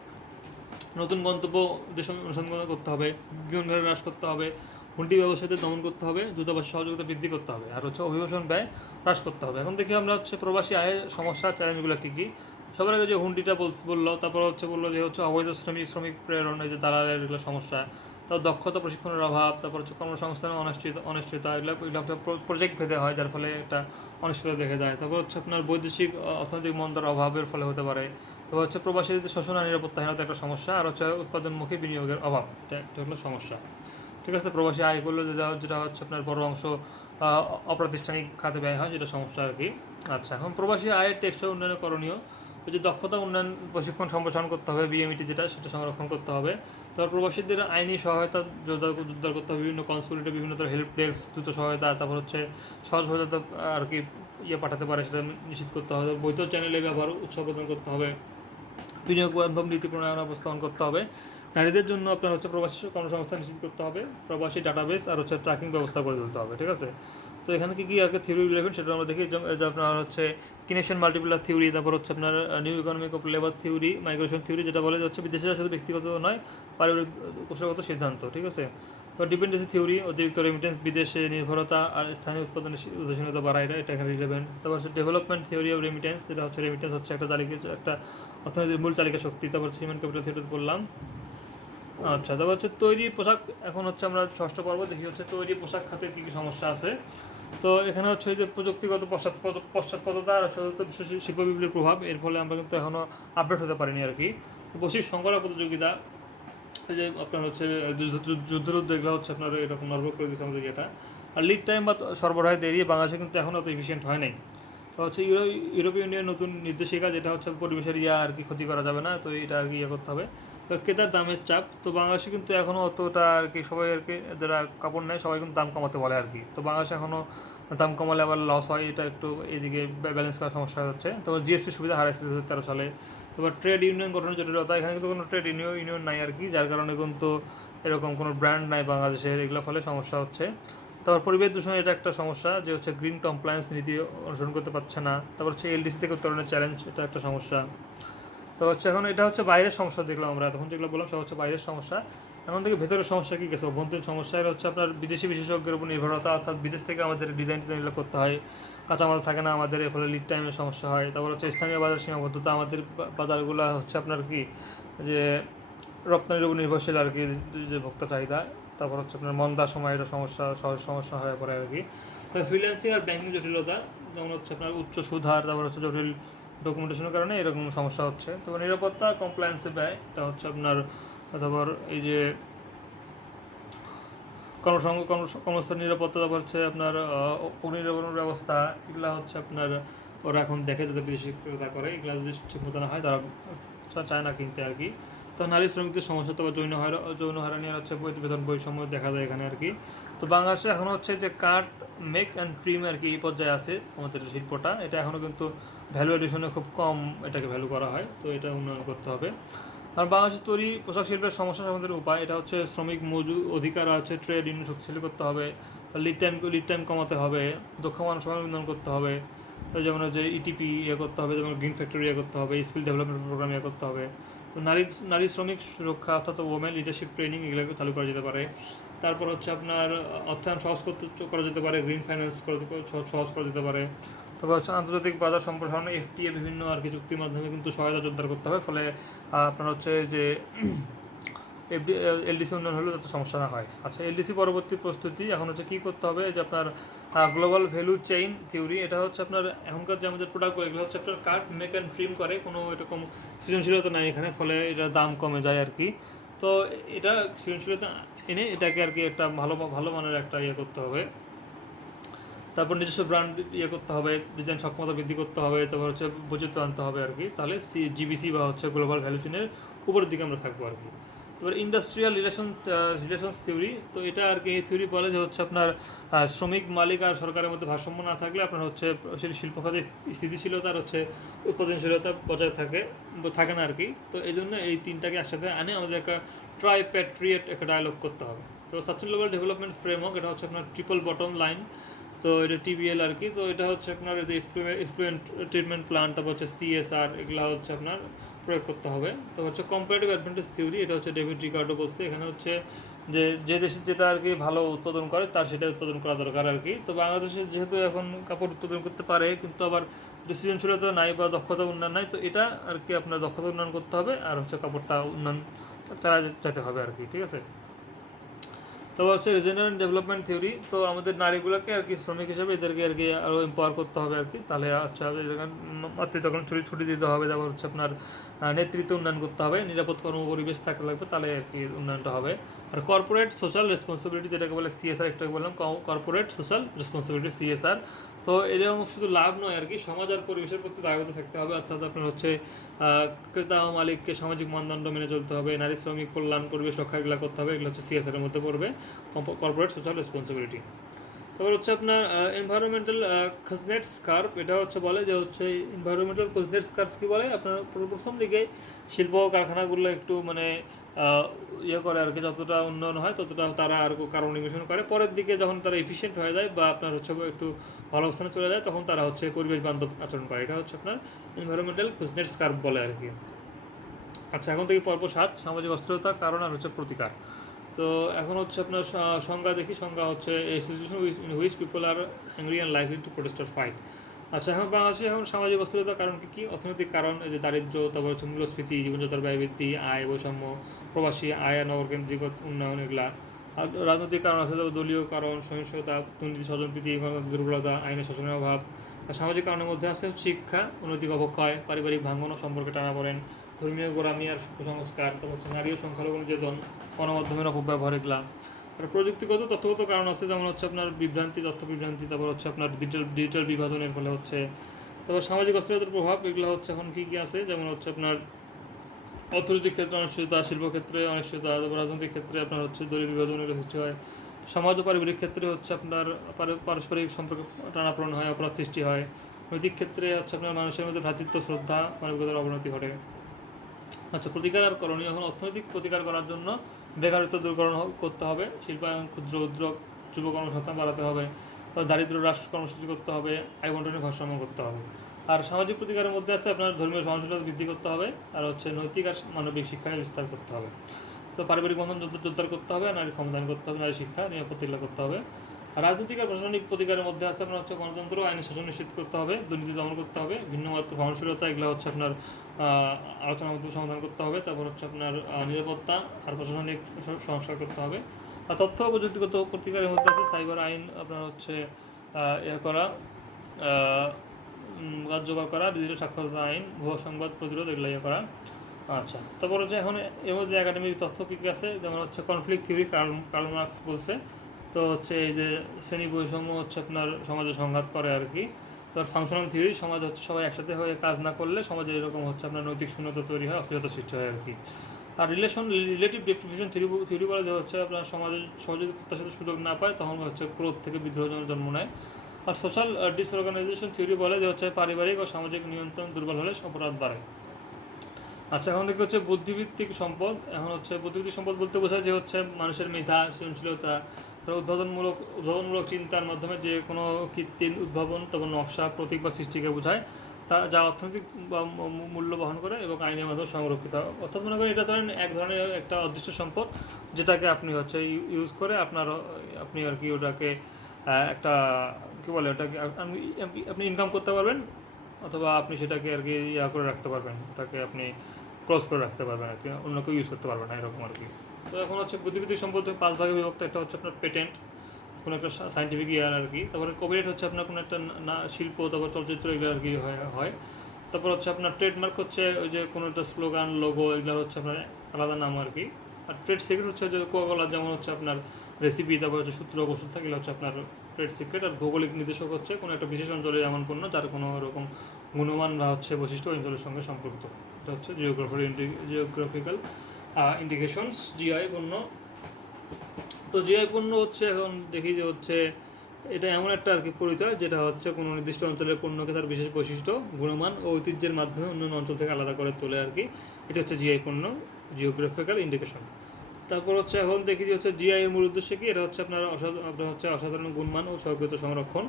নতুন গন্তব্য দেশ অনুসন্ধান করতে হবে, বিমান ভাড়া হ্রাস করতে হবে, হুন্ডি ব্যবসাতে দমন করতে হবে, দূতাবাস সহযোগিতা বৃদ্ধি করতে হবে, আর হচ্ছে অভিবাসন ব্যয় হ্রাস করতে হবে। এখন দেখি আমরা হচ্ছে প্রবাসী আয়ের সমস্যা, চ্যালেঞ্জগুলো কী কী। সবার আগে যে হুন্ডিটা বললো, তারপর হচ্ছে বললো যে হচ্ছে অবৈধ শ্রমিক প্রেরণ, এই যে দালালের এগুলো সমস্যা, তারপর দক্ষতা প্রশিক্ষণের অভাব, তারপর হচ্ছে কর্মসংস্থানের অনিশ্চয়তা, এগুলো একটা প্রজেক্ট ভেদে হয়, যার ফলে একটা অনিশ্চয়তা দেখে যায়। তারপর হচ্ছে আপনার বৈদেশিক অর্থনৈতিক মন্দার অভাবের ফলে হতে পারে। তো হচ্ছে প্রবাসীদের শোষণ আর নিরাপত্তাহীনতা একটা সমস্যা, আর হচ্ছে উৎপাদনমুখী বিনিয়োগের অভাব, এটা একটা হলো সমস্যা। ঠিক আছে, প্রবাসী আয়গুলো যেটা হচ্ছে আপনার বড় অংশ অপ্রাতিষ্ঠানিক খাতে ব্যয় হয়, যেটা সমস্যা আর কি। আচ্ছা, এখন প্রবাসী আয়ের টেকসই উন্নয়নের করণীয়, ওই যে দক্ষতা উন্নয়ন প্রশিক্ষণ সম্প্রসারণ করতে হবে, BMET যেটা, সেটা সংরক্ষণ করতে হবে। তারপর প্রবাসীদের আইনি সহায়তা জোরদার করতে হবে, বিভিন্ন কনসুলেটে বিভিন্ন ধরনের হেল্প ডেস্ক, দ্রুত সহায়তা, তারপর হচ্ছে সহজভাবে যাতে আর কি পাঠাতে পারে সেটা নিশ্চিত করতে হবে। বৈধ চ্যানেলে ব্যবহার উৎসাহ প্রদান করতে হবে, বিনিয়োগ বান্ধব নীতি প্রণয়ন উপস্থাপন করতে হবে। নারীদের জন্য আপনার হচ্ছে প্রবাসী কর্মসংস্থান নিশ্চিত করতে হবে, প্রবাসী ডাটাবেস আর হচ্ছে ট্র্যাকিং ব্যবস্থা করে তুলতে হবে। ঠিক আছে, তো এখানে কি কী আগে থিওরি রিলেভেন্ট সেটা আমরা দেখি। যে আপনার হচ্ছে কিনেশিয়ান মাল্টিপ্লার থিওরি, তারপর হচ্ছে আপনার new economic of labour theory, migration theory, যেটা বলে হচ্ছে বিদেশিরা শুধু ব্যক্তিগত নয়, পারিবারিক কৌশলগত সিদ্ধান্ত। ঠিক আছে, তো ডিপেন্ডেন্সি থিওরি, অতিরিক্ত রেমিটেন্স, বিদেশে নির্ভরতা আর স্থানীয় উৎপাদনের উদাসীনতা বাড়ায়, এটা এখানে রিলেভেন্ট। তারপর হচ্ছে ডেভেলপমেন্ট থিওরি অফ রেমিটেন্স, যেটা হচ্ছে রেমিটেন্স হচ্ছে একটা অর্থনীতির মূল চালিকা শক্তি। তারপর হচ্ছে হিউম্যান ক্যাপিটাল থিওরি বললাম। আচ্ছা, তারপর হচ্ছে তৈরি পোশাক, এখন হচ্ছে আমরা ষষ্ঠ পর্ব দেখি হচ্ছে তৈরি পোশাক খাতের কী কী সমস্যা আছে। তো এখানে হচ্ছে যে প্রযুক্তিগত পশ্চাৎপদতা আর চতুর্থ বিশ্ব শিল্প বিপ্লবের প্রভাব, এর ফলে আমরা কিন্তু এখনও আপডেট হতে পারিনি আর কি। বৈশ্বিক সংকট প্রতিযোগিতা, এই যে আপনার হচ্ছে যুদ্ধ এগুলো হচ্ছে আপনার এরকম নর্ভর করে দিচ্ছে আমাদের এটা। আর লিড টাইম বা সরবরাহের দেরি, বাংলাদেশে কিন্তু এখনও অত এফিসিয়েন্ট হয় নাই। তো হচ্ছে ইউরোপীয় ইউনিয়নের নতুন নির্দেশিকা, যেটা হচ্ছে পরিবেশের আর কি ক্ষতি করা যাবে না, তো এটা আর কি করতে হবে। তো ক্রেতার দামের চাপ, তো বাংলাদেশে কিন্তু এখনও অতটা আর কি সবাই আর কি যারা কাপড় নেয় সবাই কিন্তু দাম কমাতে বলে আর কি। তো বাংলাদেশে এখনও দাম কমালে আবার লস হয়, এটা একটু এদিকে ব্যালেন্স করার সমস্যা হচ্ছে। তারপর জিএসপি সুবিধা হারাইছে 2013 সালে। তারপর ট্রেড ইউনিয়ন গঠনের জটিলতা, এখানে কিন্তু কোনো ট্রেড ইউনিয়ন নাই আর কি, যার কারণে কিন্তু এরকম কোনো ব্র্যান্ড নাই বাংলাদেশের, এগুলোর ফলে সমস্যা হচ্ছে। তারপর পরিবেশ দূষণ, এটা একটা সমস্যা, যে হচ্ছে গ্রিন কমপ্লায়েন্স নীতি অনুসরণ করতে পারছে না। তারপর হচ্ছে LDC থেকে উত্তরণের চ্যালেঞ্জ, এটা একটা সমস্যা। তো হচ্ছে এখন এটা হচ্ছে বাইরের সমস্যা দেখলাম আমরা, তখন যেগুলো বললাম সব হচ্ছে বাইরের সমস্যা। এখন থেকে ভেতরের সমস্যা কী গেছে, অভ্যন্তরীণ সমস্যা, এটা হচ্ছে আপনার বিদেশি বিশেষজ্ঞের উপর নির্ভরতা, অর্থাৎ বিদেশ থেকে আমাদের ডিজাইন করতে হয়, কাঁচামাল থাকে না আমাদের, এর ফলে লিড টাইমের সমস্যা হয়। তারপর হচ্ছে স্থানীয় বাজার সীমাবদ্ধতা, আমাদের বাজারগুলো হচ্ছে আপনার কি যে রপ্তানির উপর নির্ভরশীল আর কি, যে ভোক্তা চাহিদা। তারপর হচ্ছে আপনার মন্দার সময় এটা সমস্যা হয়ে পড়ে আর কি। তো ফ্রিল্যান্সিং আর ব্যাংকিং জটিলতা, যেমন হচ্ছে আপনার উচ্চ সুদ হার, তারপর হচ্ছে জটিল ডকুমেন্টেশনের কারণে এরকম সমস্যা হচ্ছে। তারপর নিরাপত্তা, কমপ্লায়েন্সের ব্যয়, এটা হচ্ছে আপনার। তারপর এই যে কর্মস্থল নিরাপত্তা, তারপর হচ্ছে আপনার অগ্নি নিরাপত্তার ব্যবস্থা, এগুলো হচ্ছে আপনার ওরা এখন দেখে যাতে বিদেশি ক্রেতা করে, এগুলো যদি ঠিক মতো না হয় তারা চায় না কিনতে আর কি। তো নারী শ্রমিকদের সমস্যা তো যৌন হয়রানি আর হচ্ছে বেতন বৈষম্য দেখা যায় এখানে আর কি। তো বাংলাদেশে এখন হচ্ছে যে কাট মেক অ্যান্ড ট্রিম আর কি এই পর্যায়ে আছে আমাদের শিল্পটা, এটা এখনও কিন্তু ভ্যালু এডিশনে খুব কম এটাকে ভ্যালু করা হয়, তো এটা উন্নয়ন করতে হবে। আর বাংলাদেশের তৈরি পোশাক শিল্পের সমস্যা সমাধানের উপায় এটা হচ্ছে শ্রমিক মজুর অধিকার আছে ট্রেড ইউনিয়ন শক্তিশালী করতে হবে, লিড টাইম কমাতে হবে, দক্ষ মানুষ উন্নয়ন করতে হবে, তো যেমন হচ্ছে ইটিপি করতে হবে, যেমন গ্রিন ফ্যাক্টরি করতে হবে, স্কিল ডেভেলপমেন্ট প্রোগ্রাম করতে হবে। তো নারী শ্রমিক সুরক্ষা অর্থাৎ ওমেন লিডারশিপ ট্রেনিং এগুলো চালু করা যেতে পারে। তারপর হচ্ছে আপনার অর্থায়ন সহজ করা যেতে পারে, গ্রিন ফাইন্যান্স সহজ করা যেতে পারে। তবে হচ্ছে আন্তর্জাতিক বাজার সম্প্রসারণে এফটিএ বিভিন্ন আর কি চুক্তির মাধ্যমে কিন্তু সহায়তা জোরদার করতে হবে, ফলে আপনার হচ্ছে যে এলডিসি উন্নয়ন হলেও যাতে সমস্যা না হয়। আচ্ছা, এলডিসি পরবর্তী প্রস্তুতি এখন হচ্ছে কী করতে হবে, যে আপনার গ্লোবাল ভ্যালু চেইন থিওরি, এটা হচ্ছে আপনার এখনকার যে আমাদের প্রোডাক্টগুলো এগুলো হচ্ছে আপনার কাট মেক অ্যান্ড ট্রিম করে, কোনো এরকম সৃজনশীলতা নাই এখানে, ফলে এটার দাম কমে যায় আর কি। তো এটা সৃজনশীলতা এনে এটাকে আর কি একটা ভালো মানের একটা করতে হবে। তারপর নিজস্ব ব্র্যান্ড করতে হবে, ডিজাইন সক্ষমতা বৃদ্ধি করতে হবে, তারপর হচ্ছে বৈচিত্র্য আনতে হবে আর কি, তাহলে জিবিসি বা হচ্ছে গ্লোবাল ভ্যালু চেইনের উপরের দিকে আমরা থাকবো আর কি। তারপর ইন্ডাস্ট্রিয়াল রিলেশনস থিওরি, তো এটা আর কি এই থিওরি বলে যে হচ্ছে আপনার শ্রমিক মালিক আর সরকারের মধ্যে ভারসাম্য না থাকলে আপনার হচ্ছে শিল্প খাতে স্থিতিশীলতা আর হচ্ছে উৎপাদনশীলতা বজায় থাকে না আর কি। তো এই জন্য এই তিনটাকে একসাথে আনে আমাদের একটা ট্রাইপ্যাট্রিয়েট একটা ডায়ালগ করতে হবে। তো সাস্টেনেবল ডেভেলপমেন্ট ফ্রেমওয়ার্ক, এটা হচ্ছে আপনার ট্রিপল বটম লাইন, তো এটা টিবিএল আর কি। তো এটা হচ্ছে আপনার যে ইফ্লুয়েন্ট ট্রিটমেন্ট প্ল্যান, তারপর হচ্ছে সিএসআর, এগুলো হচ্ছে আপনার প্রয়োগ করতে হবে। তো হচ্ছে কম্পারেটিভ অ্যাডভান্টেজ থিওরি, এটা হচ্ছে ডেভিড রিকার্ডো বলছে, এখানে হচ্ছে যে দেশে যেটা আর কি ভালো উৎপাদন করে তার সেটা উৎপাদন করা দরকার আর কি। তো বাংলাদেশে যেহেতু এখন কাপড় উৎপাদন করতে পারে কিন্তু আবার সৃজনশীলতা নাই বা দক্ষতা উন্নয়ন নাই, তো এটা আর কি আপনার দক্ষতা উন্নয়ন করতে হবে আর হচ্ছে কাপড়টা উন্নয়ন চালা যেতে হবে আর কি, ঠিক আছে। তো হচ্ছে রিজনাল ডেভেলপমেন্ট থিওরি, তো আমাদের নারীগুলোকে আর কি শ্রমিক হিসেবে এদেরকে আর কি আরও এম্পাওয়ার করতে হবে আর কি, তাহলে আচ্ছা তখন ছুটি দিতে হবে, তারপর হচ্ছে আপনার নেতৃত্ব উন্নয়ন করতে হবে, নিরাপদ কর্ম পরিবেশ থাকতে লাগবে, তাহলে আর কি উন্নয়নটা হবে। আর কর্পোরেট সোশ্যাল রেসপন্সিবিলিটি যেটাকে বলে সিএসআর, একটু বললাম কর্পোরেট সোশ্যাল রেসপন্সিবিলিটি সিএসআর। তো এরকম শুধু লাভ নয় আর কি, সমাজ আর পরিবেশের প্রতি দায়বদ্ধ থাকতে হবে, অর্থাৎ আপনার হচ্ছে ক্রেতা ও মালিককে সামাজিক মানদণ্ড মেনে চলতে হবে, নারী শ্রমিক কল্যাণ পরিবেশ রক্ষা এগুলো করতে হবে, এগুলো হচ্ছে সিএসআর এর মধ্যে পড়বে, কর্পোরেট সোশ্যাল রেসপন্সিবিলিটি। তারপর হচ্ছে আপনার এনভায়রনমেন্টাল কজনেট স্কার্প, এটা হচ্ছে বলে যে হচ্ছে এনভায়রনমেন্টাল কজনেট স্কার্প কী বলে, আপনার প্রথম দিকে শিল্প কারখানাগুলো একটু মানে করে আর কি, যতটা উন্নয়ন হয় ততটা তারা আর কার্বন ইমিশন করে, পরের দিকে যখন তারা এফিশিয়েন্ট হয়ে যায় বা আপনার হচ্ছে একটু ভালো অবস্থানে চলে যায় তখন তারা হচ্ছে পরিবেশ বান্ধব আচরণ করে, এটা হচ্ছে আপনার এনভায়রনমেন্টাল কজনেট স্কার্প বলে আর কি। আচ্ছা, এখন থেকে পর্ব 7 সামাজিক অস্থিরতা কারণ আর হচ্ছে প্রতিকার। তো এখন হচ্ছে আপনার সংজ্ঞা দেখি, সংজ্ঞা হচ্ছে a situation in which people are angry and likely to protest or fight. আচ্ছা, এখন বাংলাদেশে এখন সামাজিক অস্থিরতার কারণ কী? অর্থনৈতিক কারণ, এই যে দারিদ্র্য, তারপর হচ্ছে মূল্যস্ফীতি, জীবনযাত্রার ব্যয় বৃদ্ধি, আয় বৈষম্য, প্রবাসী আয় আর নগরকেন্দ্রিক উন্নয়ন, এগুলা। আর রাজনৈতিক কারণ আছে, যেমন দলীয় কারণ, সহিংসতা, দুর্নীতি, স্বজনপ্রীতি, দুর্বলতা, আইনের শাসনের অভাব। আর সামাজিক কারণের মধ্যে আছে শিক্ষা, অনৈতিক অবক্ষয়, পারিবারিক ভাঙন ও সম্পর্কে টানাপড়েন, ধর্মীয় গোড়ামি আর কুসংস্কার, তারপর হচ্ছে নারী ও সংখ্যালঘু নির্যাতন, গণমাধ্যমের অপব্যবহার, এগুলা। আর প্রযুক্তিগত তথ্যগত কারণ আছে, যেমন হচ্ছে আপনার তথ্য বিভ্রান্তি, তারপর হচ্ছে আপনার ডিজিটাল বিভাজনের ফলে হচ্ছে। তারপর সামাজিক অস্থিরতার প্রভাব, এগুলো হচ্ছে এখন কী কী আছে, যেমন হচ্ছে আপনার অর্থনৈতিক ক্ষেত্রে অনিশ্চয়তা, শিল্পক্ষেত্রে অনিশ্চয়তা, তারপর রাজনৈতিক ক্ষেত্রে আপনার হচ্ছে দলীয় বিভাজনের সৃষ্টি হয়, সমাজ ও পারিবারিক ক্ষেত্রে হচ্ছে আপনার পারস্পরিক সম্পর্ক টানাপোড়েন হয়, অপরাধ সৃষ্টি হয়, নৈতিক ক্ষেত্রে হচ্ছে আপনার মানুষের মধ্যে ভ্রাতৃত্ব, শ্রদ্ধা, মানবিকতার অবনতি ঘটে। আচ্ছা, প্রতিকার আর করণীয়, এখন অর্থনৈতিক প্রতিকার করার জন্য বেকারত্ব দূরকরণ করতে হবে, শিল্পায়ন, ক্ষুদ্র উদ্যোগ, যুব কর্মসংস্থান বাড়াতে হবে, দারিদ্র্য হ্রাস কর্মসূচি করতে হবে, আয় বন্টনের ভারসাম্য করতে হবে। আর সামাজিক প্রতিকারের মধ্যে আছে আপনার ধর্মীয় সহনশীলতা বৃদ্ধি করতে হবে, আর হচ্ছে নৈতিক আর মানবিক শিক্ষায় বিস্তার করতে হবে। তো পারিবারিক বন্ধন জোরদার করতে হবে, নারী ক্ষমতায়ন করতে হবে, নারী শিক্ষা নিরাপত্তা করতে হবে। আর রাজনৈতিক আর প্রশাসনিক প্রতিকারের মধ্যে আছে আপনার হচ্ছে গণতন্ত্র, আইনের শাসন নিশ্চিত করতে হবে, দুর্নীতি দমন করতে হবে, ভিন্ন মত সহনশীলতা, এগুলো হচ্ছে আপনার আলোচনার মাধ্যমে সমাধান করতে হবে। তারপর হচ্ছে আপনার নিরাপত্তা আর প্রশাসনিক সংস্কার করতে হবে। আর তথ্য ও প্রযুক্তিগত প্রতিকারের মধ্যে আছে সাইবার আইন, আপনার হচ্ছে করা, কার্যকর করা, ডিজিটাল সাক্ষরতা আইন, ভুয়া সংবাদ প্রতিরোধ, এগুলো করা। আচ্ছা, তারপর হচ্ছে এখন এর মধ্যে একাডেমিক তথ্য কী কী আছে, যেমন হচ্ছে কনফ্লিক্ট থিওরি, কার্ল মার্কস বলছে। তো হচ্ছে এই যে শ্রেণী বৈষম্য হচ্ছে আপনার সমাজে সংঘাত করে আর কি। তারপর ফাংশনাল থিওরি, সমাজ হচ্ছে সবাই একসাথে হয়ে কাজ না করলে সমাজে এরকম হচ্ছে আপনার নৈতিক শূন্যতা তৈরি হয়, অস্থিরতা সৃষ্টি হয় আর কি। আর রিলেটিভ ডেপ্রিভেশন থিওরি বলে যে হচ্ছে আপনার সমাজে যদি প্রত্যাশিত সুযোগ না পায় তখন হচ্ছে ক্রোধ থেকে বিদ্রোহ জন্ম নেয়। আর সোশ্যাল ডিসঅর্গানাইজেশন থিওরি বলে যে হচ্ছে পারিবারিক ও সামাজিক নিয়ন্ত্রণ দুর্বল হলে অপরাধ বাড়ে। আচ্ছা, এখন থেকে হচ্ছে বুদ্ধিভিত্তিক সম্পদ। এখন হচ্ছে বুদ্ধিভিত্তিক সম্পদ বলতে বোঝায় যে হচ্ছে মানুষের মেধা, সৃজনশীলতা, তারা উদ্ভাবনমূলক চিন্তার মাধ্যমে যে কোনো কৃত্রিম উদ্ভাবন, তারপর নকশা, প্রতীক বা সৃষ্টিকে বোঝায়, তা যা অর্থনৈতিক বা মূল্য বহন করে এবং আইনের মাধ্যমে সংরক্ষিত হয়। অর্থাৎ মনে করেন এটা ধরেন এক ধরনের একটা অদৃশ্য সম্পদ, যেটাকে আপনি হচ্ছে ইউজ করে আপনি আর কি ওটাকে একটা কী বলে ওটাকে আপনি ইনকাম করতে পারবেন, অথবা আপনি সেটাকে আর কি করে রাখতে পারবেন, ওটাকে আপনি ক্লোজ করে রাখতে পারবেন আর কি, অন্য কেউ ইউজ করতে পারবেন না, এরকম আর কি। তো এখন হচ্ছে বুদ্ধিবৃত্তিক সম্পদ 5 ভাগে বিভক্ত। একটা হচ্ছে আপনার পেটেন্ট, কোনো একটা সাইন্টিফিক ইয়ার আর কি। তারপরে কপিরাইট হচ্ছে আপনার কোনো একটা না শিল্প, তারপর চলচ্চিত্র, এগুলো আর কি হয়। তারপর হচ্ছে আপনার ট্রেডমার্ক হচ্ছে ওই যে কোনো একটা স্লোগান, লোগো, এগুলো হচ্ছে আপনার আলাদা নাম আর কি। আর ট্রেড সিক্রেট হচ্ছে যে কোকাকোলা, যেমন হচ্ছে আপনার রেসিপি, তারপর হচ্ছে সূত্র কৌশল থাকে, হচ্ছে আপনার ট্রেড সিক্রেট। আর ভৌগোলিক নির্দেশক হচ্ছে কোনো একটা বিশেষ অঞ্চলে এমন পণ্য যার কোনো রকম গুণমান বা হচ্ছে বৈশিষ্ট্য অঞ্চলের সঙ্গে সম্পর্কিত, এটা হচ্ছে জিওগ্রাফিক্যাল ইন্ডিকেশনস, জিআই পণ্য। তো জিআই পণ্য হচ্ছে এখন দেখি যে হচ্ছে এটা এমন একটা আর কি পরিচয়, যেটা হচ্ছে কোনো নির্দিষ্ট অঞ্চলের পণ্যকে তার বিশেষ বৈশিষ্ট্য, গুণমান ও ঐতিহ্যের মাধ্যমে অন্যান্য অঞ্চল থেকে আলাদা করে তোলে আর কি। এটা হচ্ছে জিআই পণ্য, জিওগ্রাফিক্যাল ইন্ডিকেশন। তারপর হচ্ছে এখন দেখি যে হচ্ছে জিআই এর মূল উদ্দেশ্য কি। এটা হচ্ছে আপনার অসাধারণ গুণমান ও স্বয়ংক্রিয়ত সংরক্ষণ,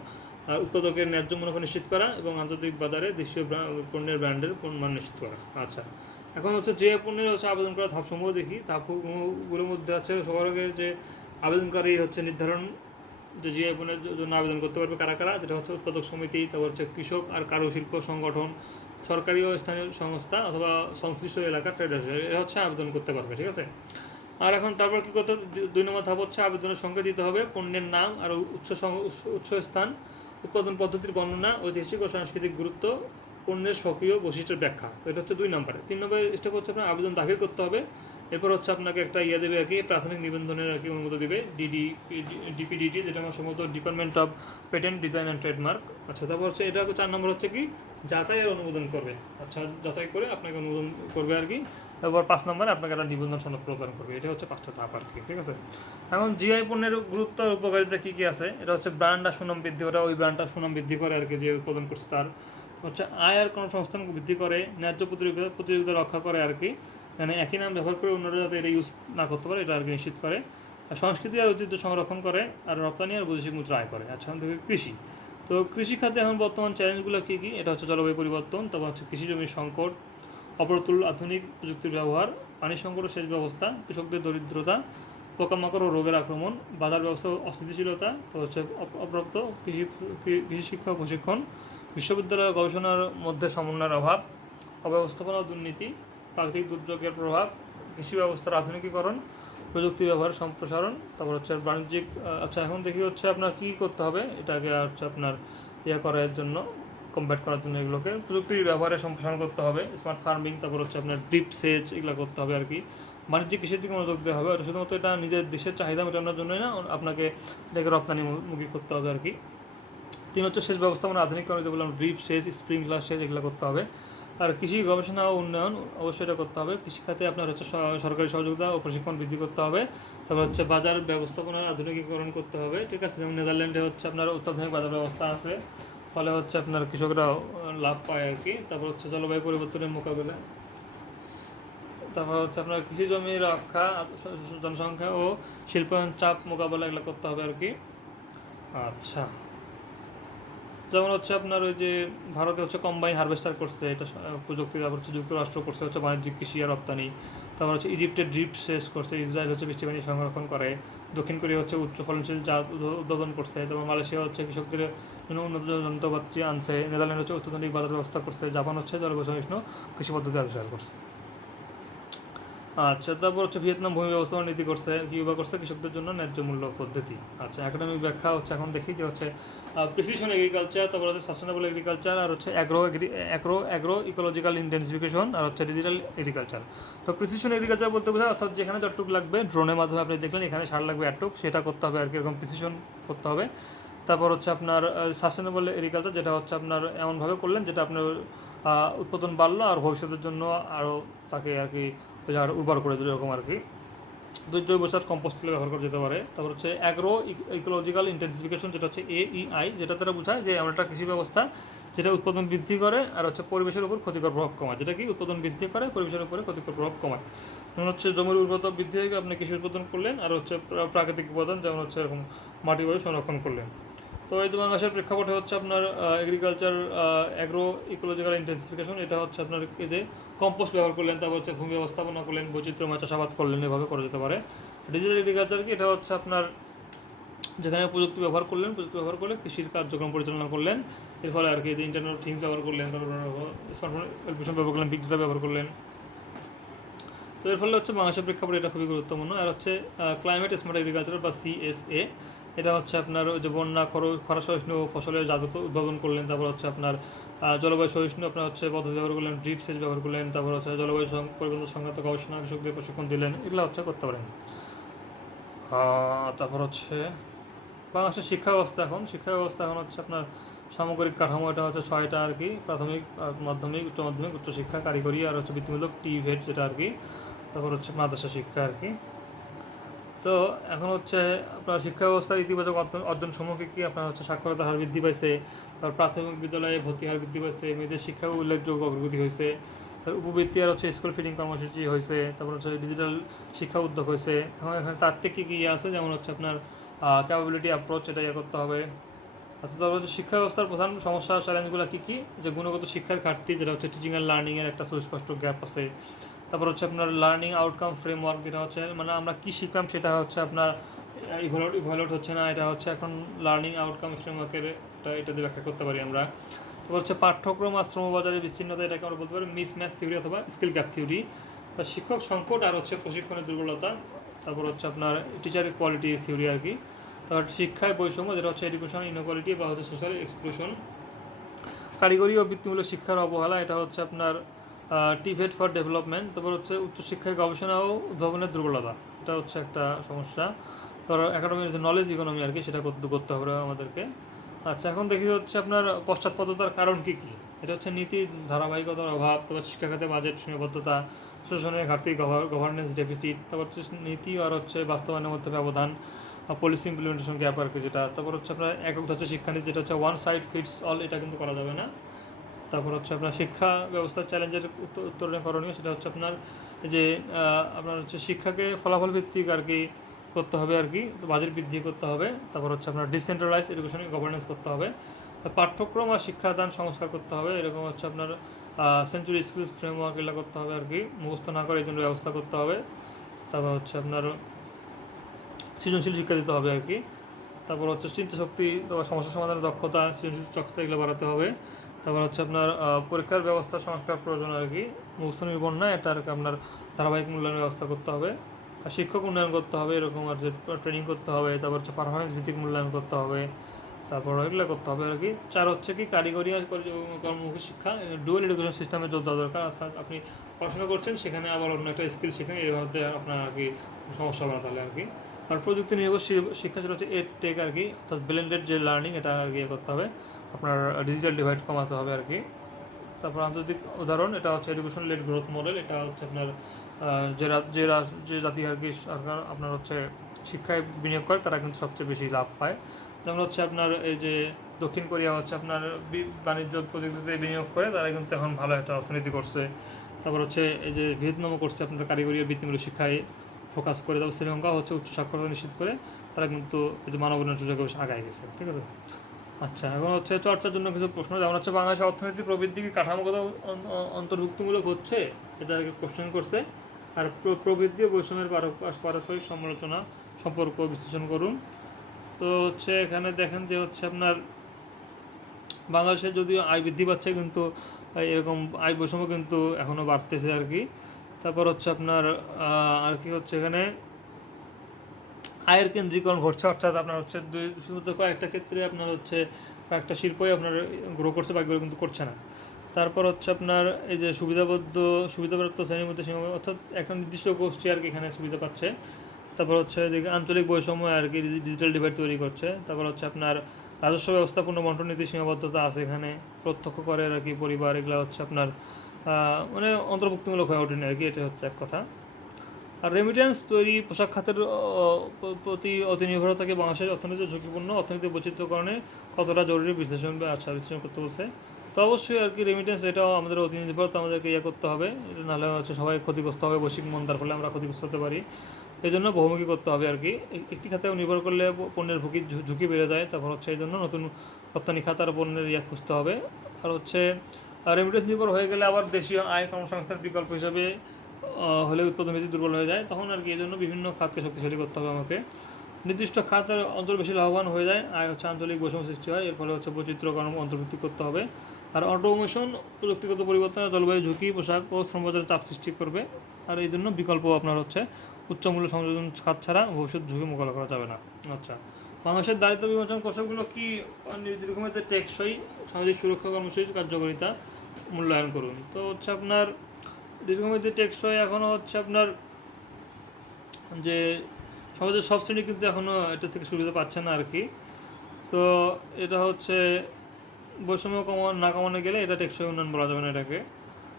উৎপাদকের ন্যায্য মুনাফা নিশ্চিত করা এবং আন্তর্জাতিক বাজারে দেশীয় পণ্যের ব্র্যান্ডের মান নিশ্চিত করা। আচ্ছা, এখন হচ্ছে জিআই পণ্যের হচ্ছে আবেদন করা ধাপসমূহ দেখি। ধাপগুলোর মধ্যে আছে সবার আগে যে আবেদনকারী হচ্ছে নির্ধারণ, যে জিআই পণ্যের জন্য আবেদন করতে পারবে কারা কারা, যেটা হচ্ছে উৎপাদক সমিতি, তারপর হচ্ছে কৃষক আর কারুশিল্প সংগঠন, সরকারি ও স্থানীয় সংস্থা অথবা সংশ্লিষ্ট এলাকার ট্রেডার্স, এরা হচ্ছে আবেদন করতে পারবে, ঠিক আছে। আর এখন তারপর কী করতে, 2 নম্বর ধাপ হচ্ছে আবেদনের সঙ্গে দিতে হবে পণ্যের নাম আর উৎস স্থান, উৎপাদন পদ্ধতির বর্ণনা, ঐতিহাসিক ও সাংস্কৃতিক গুরুত্ব, পণ্যের স্বকীয় বৈশিষ্ট্যের ব্যাখ্যা। তো এটা হচ্ছে 2 নম্বরে। 3 নম্বরে স্টেপ হচ্ছে আপনার আবেদন দাখিল করতে হবে। এরপর হচ্ছে আপনাকে একটা দেবে আর কি, প্রাথমিক নিবন্ধনের আর কি অনুমতি দেবে, ডিপিডিটি, যেটা আমার সম্ভবত department of patent design and trademark. আচ্ছা, তারপর হচ্ছে এটা 4 নম্বর হচ্ছে কি যাচাই আর অনুমোদন করবে। আচ্ছা, যাচাই করে আপনাকে অনুমোদন করবে আর কি। এবার 5 নম্বরে আপনাকে একটা নিবন্ধন সনদ প্রদান করবে। এটা হচ্ছে 5টা ধাপ আর কি, ঠিক আছে। এখন জিআই পণ্যের গুরুত্ব আর উপকারিতা কী কী আছে। এটা হচ্ছে ব্র্যান্ড আর সুনাম বৃদ্ধি করে, ওই ব্র্যান্ডটা সুনাম বৃদ্ধি করে আর কি, যে উৎপাদন করছে তার। হচ্ছে আয় আর কর্মসংস্থান বৃদ্ধি করে, ন্যায্য প্রতিযোগিতা রক্ষা করে আর কি, মানে একই নাম ব্যবহার করে অন্যরা যাতে এটা ইউজ না করতে পারে, এটা আর কি নিশ্চিত করে। আর সংস্কৃতি আর ঐতিহ্য সংরক্ষণ করে, আর রপ্তানি আর বৈদেশিক মুদ্রা আয় করে। আচ্ছা, এখন থেকে কৃষি। তো কৃষি খাতে এখন বর্তমান চ্যালেঞ্জগুলো কী কী। এটা হচ্ছে জলবায়ু পরিবর্তন, তারপর হচ্ছে কৃষি জমির সংকট, অপ্রতুল আধুনিক প্রযুক্তির ব্যবহার, পানি সংকট ও সেচ ব্যবস্থা, কৃষকদের দরিদ্রতা, পোকামাকড় ও রোগের আক্রমণ, বাজার ব্যবস্থা অস্থিতিশীলতা, তো হচ্ছে অপ্রাপ্ত কৃষি শিক্ষা ও প্রশিক্ষণ, বিশ্ববিদ্যালয় গবেষণার মধ্যে সমন্বয়ের অভাব, অব্যবস্থাপনা ও দুর্নীতি, প্রাকৃতিক দুর্যোগের প্রভাব, কৃষি ব্যবস্থার আধুনিকীকরণ, প্রযুক্তি ব্যবহার সম্প্রসারণ, তারপর হচ্ছে বাণিজ্যিক। আচ্ছা, এখন দেখি হচ্ছে আপনার কী করতে হবে এটাকে হচ্ছে আপনার করার জন্য, কমব্যাট করার জন্য এগুলোকে প্রযুক্তির ব্যবহারে সম্প্রসারণ করতে হবে, স্মার্ট ফার্মিং, তারপর হচ্ছে আপনার ড্রিপ সেচ, এগুলো করতে হবে আর কি। বাণিজ্যিক কৃষির দিকে মনোযোগ দেওয়া হবে। এটা শুধুমাত্র এটা নিজের দেশের চাহিদা মেটানোর জন্যই না, আপনাকে এটাকে রপ্তানিমুখী করতে হবে আর কি। 3 হচ্ছে সেচ ব্যবস্থাপনা আধুনিকরণ, যেগুলো ড্রিপ সেচ, স্প্রিংকলার সেচ, এগুলো করতে হবে। আর কৃষি গবেষণা ও উন্নয়ন অবশ্যই এটা করতে হবে। কৃষিখাতে আপনার হচ্ছে সরকারি সহযোগিতা ও প্রশিক্ষণ বৃদ্ধি করতে হবে। তারপর হচ্ছে বাজার ব্যবস্থাপনার আধুনিকীকরণ করতে হবে, ঠিক আছে। যেমন নেদারল্যান্ডে হচ্ছে আপনার অত্যাধুনিক বাজার ব্যবস্থা আছে, ফলে হচ্ছে আপনার কৃষকরা লাভ পায় আর কি। তারপর হচ্ছে জলবায়ু পরিবর্তনের মোকাবেলা, তারপর হচ্ছে আপনার কৃষি জমি রক্ষা, জনসংখ্যা ও শিল্পায়ন চাপ মোকাবেলা, এগুলো করতে হবে আর কি। আচ্ছা, যেমন হচ্ছে আপনার ওই যে ভারতে হচ্ছে কম্বাইন হারভেস্টার করছে, এটা প্রযুক্তি। তারপর হচ্ছে যুক্তরাষ্ট্র করছে হচ্ছে বাণিজ্যিক কৃষি আর রপ্তানি। তারপর হচ্ছে ইজিপ্টের ড্রিপ সেচ করছে, ইসরায়েল হচ্ছে বৃষ্টি পানি সংরক্ষণ করে, দক্ষিণ কোরিয়া হচ্ছে উচ্চ ফলনশীল জাত উদ্ভাবন করছে, তারপর মালয়েশিয়া হচ্ছে কৃষকদের জন্য উন্নত যন্ত্রপাতি আনছে, নেদারল্যান্ড হচ্ছে অত্যাধুনিক বাজার ব্যবস্থা করছে, জাপান হচ্ছে জলবায়ু সহিষ্ণু কৃষি পদ্ধতি আবিষ্কার করছে। আচ্ছা, তারপর হচ্ছে ভিয়েতনাম ভূমি ব্যবস্থাপনা নীতি করছে, কিউবা করছে কৃষকদের জন্য ন্যায্য মূল্য পদ্ধতি। আচ্ছা, একাডেমিক ব্যাখ্যা হচ্ছে এখন দেখি যে হচ্ছে প্রিসিশন এগ্রিকালচার, তারপর হচ্ছে সাস্টেনেবল এগ্রিকালচার, আর হচ্ছে অ্যাগ্রো ইকোলজিক্যাল ইন্টেন্সিফিকেশন, আর হচ্ছে ডিজিটাল এগ্রিকালচার। তো প্রিসিশন এগ্রিকালচার বলতে বোঝায় অর্থাৎ যেখানে যতটুকু লাগবে, ড্রোনের মাধ্যমে আপনি দেখলেন এখানে সার লাগবে এতটুক, সেটা করতে হবে আর কি, এরকম প্রিসিশন করতে হবে। তারপর হচ্ছে আপনার সাস্টেনেবল এগ্রিকালচার, যেটা হচ্ছে আপনার এমনভাবে করলেন যেটা আপনার উৎপাদন বাড়লো আর ভবিষ্যতের জন্য আরও তাকে আর কি ওই জায়গাটা উর্বর করে দিল এরকম আর কি। জৈব সার কম্পোস্ট তেল ব্যবহার করা যেতে পারে। তারপর হচ্ছে অ্যাগ্রো ইকোলজিক্যাল ইন্টেন্সিফিকেশন, যেটা হচ্ছে AEI, যেটা তারা বোঝায় যে আমরা একটা কৃষি ব্যবস্থা যেটা উৎপাদন বৃদ্ধি করে আর হচ্ছে পরিবেশের উপর ক্ষতিকর প্রভাব কমায়। যেটা কি উৎপাদন বৃদ্ধি করে পরিবেশের উপরে ক্ষতিকর প্রভাব কমায়। যেমন হচ্ছে জমির উর্বরতা বৃদ্ধি থেকে আপনি কৃষি উৎপাদন করলেন, আর হচ্ছে প্রাকৃতিক উপাদান যেমন হচ্ছে এরকম মাটি বায়ু সংরক্ষণ করলেন। তো এই বাংলাদেশের প্রেক্ষাপটে হচ্ছে আপনার এগ্রিকালচার অ্যাগ্রো ইকোলজিক্যাল ইন্টেন্সিফিকেশন, এটা হচ্ছে আপনার এই যে কম্পোস্ট ব্যবহার করলেন, তারপর হচ্ছে ভূমি ব্যবস্থাপনা করলেন, বৈচিত্র্যময় চাষাবাদ করলেন, এভাবে করা যেতে পারে। ডিজিটাল এগ্রিকালচার কি, এটা হচ্ছে আপনার যেখানে প্রযুক্তি ব্যবহার করলেন, প্রযুক্তি ব্যবহার করলে কৃষির কার্যক্রম পরিচালনা করলেন, এর ফলে আর কি যে ইন্টারনেট অফ থিংস ব্যবহার করলেন, তারপর স্মার্টফোন অ্যাপ্লিকেশন ব্যবহার করলেন, বিগ ডেটা ব্যবহার করলেন। তো এর ফলে হচ্ছে বাংলাদেশের প্রেক্ষাপটে এটা খুবই গুরুত্বপূর্ণ। আর হচ্ছে ক্লাইমেট স্মার্ট এগ্রিকালচার বা CSA, এটা হচ্ছে আপনার ওই যে বন্যা খরা সহিষ্ণু ফসলের জাত উদ্ভাবন করলেন, তারপর হচ্ছে আপনার জলবায়ু সহিষ্ণু আপনার হচ্ছে পদ্ধতি ব্যবহার করলেন, ড্রিপ সেচ ব্যবহার করলেন, তারপর হচ্ছে জলবায়ু পরিবর্তন সংক্রান্ত গবেষণা কৃষকদের প্রশিক্ষণ দিলেন, এগুলো হচ্ছে করতে পারেন। তারপর হচ্ছে বাংলাদেশের শিক্ষা ব্যবস্থা এখন হচ্ছে আপনার সামগ্রিক কাঠামো, এটা হচ্ছে 6টা আর কি: প্রাথমিক, মাধ্যমিক, উচ্চ মাধ্যমিক, উচ্চশিক্ষা, কারিগরি, আর হচ্ছে বৃত্তিমূলক TVET যেটা আর কি, তারপর হচ্ছে মাদ্রাসা শিক্ষা আর কি। তো এখন হচ্ছে আপনার শিক্ষা ব্যবস্থার ইতিবাচক অর্জন সমূহকে কি আপনার হচ্ছে সাক্ষরতার হার বৃদ্ধি পাইছে, তারপর প্রাথমিক বিদ্যালয়ে ভর্তি হার বৃদ্ধি পাইছে, মেয়েদের শিক্ষা উল্লেখযোগ্য অগ্রগতি হয়েছে, তার উপবৃত্তি আর হচ্ছে স্কুল ফিডিং কর্মসূচি হয়েছে, তারপর হচ্ছে ডিজিটাল শিক্ষা উদ্যোগ হয়েছে। এখন এখানে তার থেকে কী কী আছে, যেমন হচ্ছে আপনার ক্যাপাবিলিটি অ্যাপ্রোচ, এটা করতে হবে। আচ্ছা, তারপর হচ্ছে শিক্ষা ব্যবস্থার প্রধান সমস্যা চ্যালেঞ্জগুলো কী কী, যে গুণগত শিক্ষার ঘাটতি, যেটা হচ্ছে টিচিং অ্যান্ড লার্নিংয়ের একটা সুস্পষ্ট গ্যাপ আছে। তারপর হচ্ছে আপনার লার্নিং আউটকাম ফ্রেমওয়ার্ক, যেটা হচ্ছে মানে আমরা কী শিখলাম সেটা হচ্ছে আপনার ইভ্যালুয়েট হচ্ছে না, এটা হচ্ছে এখন লার্নিং আউটকাম ফ্রেমওয়ার্কের এটাতে ব্যাখ্যা করতে পারি আমরা। তারপর হচ্ছে পাঠ্যক্রম আর শ্রমবাজারের বিচ্ছিন্নতা, এটাকে আমরা বলতে পারি মিস ম্যাচ থিওরি অথবা স্কিল গ্যাপ থিওরি, বা শিক্ষক সংকট আর হচ্ছে প্রশিক্ষণের দুর্বলতা। তারপর হচ্ছে আপনার টিচারের কোয়ালিটি থিওরি আর কি। তারপর শিক্ষায় বৈষম্য, যেটা হচ্ছে এডুকেশন ইনইকুয়ালিটি বা হচ্ছে সোশ্যাল এক্সক্লুশন। কারিগরি ও বৃত্তিমূলক শিক্ষার অবহেলা, এটা হচ্ছে আপনার TVET ফর ডেভেলপমেন্ট। তারপর হচ্ছে উচ্চশিক্ষায় গবেষণা ও উদ্ভাবনের দুর্বলতা, এটা হচ্ছে একটা সমস্যা। তারপর একাডেমির যে নলেজ ইকোনমি আর কি, সেটা করতে হবে আমাদেরকে। আচ্ছা, এখন দেখি হচ্ছে আপনার পশ্চাৎপদতার কারণ কী কী। এটা হচ্ছে নীতি ধারাবাহিকতার অভাব, তারপর শিক্ষা খাতে বাজেট সীমাবদ্ধতা, শোষণের ঘাটতি, গভর্নেন্স ডেফিসিট, তারপর হচ্ছে নীতি আর হচ্ছে বাস্তবায়নের মধ্যে ব্যবধান, পলিসি ইমপ্লিমেন্টেশন গ্যাপ আর কি যেটা। তারপর হচ্ছে আপনার একক ধাঁচের শিক্ষানীতি, যেটা হচ্ছে ওয়ান সাইড ফিটস অল, এটা কিন্তু করা যাবে না। তারপর হচ্ছে আপনার শিক্ষা ব্যবস্থার চ্যালেঞ্জের উত্তরণে করণীয়, সেটা হচ্ছে আপনার যে আপনার হচ্ছে শিক্ষাকে ফলাফল ভিত্তিক আর কি করতে হবে আর কি, বাজেট বৃদ্ধি করতে হবে। তারপর হচ্ছে আপনার ডিসেন্ট্রালাইজ এডুকেশন গভর্নেন্স করতে হবে, পাঠ্যক্রম আর শিক্ষাদান সংস্কার করতে হবে। এরকম হচ্ছে আপনার সেঞ্চুরি স্কিলস ফ্রেমওয়ার্ক এগুলো করতে হবে আর কি, মুখস্থ না করে এই জন্য ব্যবস্থা করতে হবে। তারপর হচ্ছে আপনার সৃজনশীল শিক্ষা দিতে হবে আর কি। তারপর হচ্ছে চিন্তাশক্তি, তারপর সমস্যা সমাধানের দক্ষতা, সৃজনশীল দক্ষতা এগুলো বাড়াতে হবে। তারপর হচ্ছে আপনার পরীক্ষার ব্যবস্থা সংস্কার প্রয়োজন আর কি, মুখস্থ নির্ভর না, এটা আর কি আপনার ধারাবাহিক মূল্যায়নের ব্যবস্থা করতে হবে। আর শিক্ষক উন্নয়ন করতে হবে, এরকম আর যে ট্রেনিং করতে হবে। তারপর হচ্ছে পারফরমেন্স ভিত্তিক মূল্যায়ন করতে হবে। তারপর এগুলো করতে হবে আর কি। 4 হচ্ছে কি কারিগরি আর কর্মমুখী শিক্ষা, ডুয়াল এডুকেশন সিস্টেমে জোর দেওয়া দরকার। অর্থাৎ আপনি পড়াশোনা করছেন, সেখানে আবার অন্য একটা স্কিল শিখেন, এইভাবে আপনার আর কি সমস্যা হবে না তাহলে আর কি। আর প্রযুক্তি নির্ভরশীল শিক্ষা, যেটা হচ্ছে টেক আর কি, অর্থাৎ ব্লেন্ডেড যে লার্নিং, এটা আর কি করতে হবে। আপনার ডিজিটাল ডিভাইড কমাতে হবে আর কি। তারপর আন্তর্জাতিক উদাহরণ, এটা হচ্ছে এডুকেশন লেড গ্রোথ মডেল, এটা হচ্ছে আপনার যে জাতি আর কি সরকার আপনার হচ্ছে শিক্ষায় বিনিয়োগ করে, তারা কিন্তু সবচেয়ে বেশি লাভ পায়। যেমন হচ্ছে আপনার এই যে দক্ষিণ কোরিয়া হচ্ছে আপনার বাণিজ্য প্রযুক্তিতে বিনিয়োগ করে, তারা কিন্তু এখন ভালো একটা অর্থনীতি করছে। তারপর হচ্ছে এই যে ভিয়েতনামও করছে আপনার কারিগরি ও বৃত্তিমূলক শিক্ষায় ফোকাস করে। তারপর শ্রীলঙ্কা হচ্ছে উচ্চ সাক্ষরতা নিশ্চিত করে, তারা কিন্তু এই যে মানব উন্নয়ন সুযোগে আগায় গেছে, ঠিক আছে। আচ্ছা, এখন হচ্ছে চর্চার জন্য কিছু প্রশ্ন, যেমন হচ্ছে বাংলাদেশের অর্থনীতি প্রবৃদ্ধি কি কাঠামোগত অন্তর্ভুক্তিমূলক হচ্ছে, এটা কোশ্চেন করছে। আর প্রবৃদ্ধি ও বৈষম্যের পারস্পরিক সমালোচনা সম্পর্ক বিশ্লেষণ করুন। তো হচ্ছে এখানে দেখেন যে হচ্ছে আপনার বাংলাদেশের যদিও আয় বৃদ্ধি পাচ্ছে, কিন্তু এরকম আয় বৈষম্য কিন্তু এখনও বাড়তেছে আর কি। তারপর হচ্ছে আপনার আর কি হচ্ছে এখানে আয়ের কেন্দ্রীকরণ ঘটছে, অর্থাৎ আপনার হচ্ছে শুধুমাত্র কয়েকটা ক্ষেত্রে আপনার হচ্ছে কয়েকটা শিল্পই আপনার গ্রো করছে, বাকিগুলো কিন্তু করছে না। তারপর হচ্ছে আপনার এই যে সুবিধাপ্রাপ্ত শ্রেণীর মধ্যে অর্থাৎ একটা নির্দিষ্ট গোষ্ঠী আর কি এখানে সুবিধা পাচ্ছে। তারপর হচ্ছে এদিকে আঞ্চলিক বৈষম্য আর কি ডিজিটাল ডিভাইড তৈরি করছে। তারপর হচ্ছে আপনার রাজস্ব ব্যবস্থাপনা বন্টন নীতি সীমাবদ্ধতা আছে এখানে, প্রত্যক্ষ করের আর কি পরিবার, এগুলো হচ্ছে আপনার মানে অন্তর্ভুক্তিমূলক হয়ে ওঠেনি আর কি, এটা হচ্ছে এক কথা। আর রেমিটেন্স তৈরি পোশাক খাতের প্রতি অতি নির্ভরতাকে বাংলাদেশের অর্থনীতি ঝুঁকিপূর্ণ অর্থনৈতিক বৈচিত্র্যকরণে কতটা জরুরি বিশ্লেষণ বা বিশ্লেষণ করতে বলছে। তো অবশ্যই আর কি রেমিটেন্স এটাও আমাদের অতি নির্ভরতা, আমাদেরকে করতে হবে, এটা নাহলে হচ্ছে সবাই ক্ষতিগ্রস্ত হবে, বৈশ্বিক মন্দার ফলে আমরা ক্ষতিগ্রস্ত হতে পারি। এই জন্য বহুমুখী করতে হবে আর কি। একটি খাতেও নির্ভর করলে পণ্যের ঝুঁকি বেড়ে যায়, তারপর হচ্ছে এই জন্য নতুন রপ্তানি খাত আর পণ্যের খুঁজতে হবে। আর হচ্ছে রেমিটেন্স নির্ভর হয়ে গেলে আবার দেশীয় আয় কর্মসংস্থানের বিকল্প হিসাবে হলে উৎপাদন বেশি দুর্বল হয়ে যায়, তখন আর কি এই জন্য বিভিন্ন খাতকে শক্তিশালী করতে হবে আমাকে। নির্দিষ্ট খাত আর অঞ্চল বেশি লাভবান হয়ে যায়, আয় হচ্ছে আঞ্চলিক বৈষম্য সৃষ্টি হয়, এর ফলে হচ্ছে বৈচিত্র্য কর্ম অন্তর্ভুক্তি করতে হবে। আর অটোমেশন প্রযুক্তিগত পরিবর্তন জলবায়ু ঝুঁকি পোশাক ও শ্রমবাজারে চাপ সৃষ্টি করবে। আর এই জন্য বিকল্প আপনার হচ্ছে উচ্চ মূল্য সংযোজন খাত ছাড়া ভবিষ্যৎ ঝুঁকি মোকাবিলা করা যাবে না। আচ্ছা, বাংলাদেশের দারিদ্র্য বিমোচন কৌশলগুলো কি? দীর্ঘমেয়াদে টেকসই সামাজিক সুরক্ষা কর্মসূচির কার্যকারিতা মূল্যায়ন করুন। তো হচ্ছে আপনার দীর্ঘমেয়াদী টেকসই এখনও হচ্ছে আপনার যে সমাজের সব শ্রেণী কিন্তু এখনও এটা থেকে সুবিধা পাচ্ছে না আর কি। তো এটা হচ্ছে বৈষম্য না কমানো গেলে এটা টেকসই উন্নয়ন বলা যাবে না এটাকে।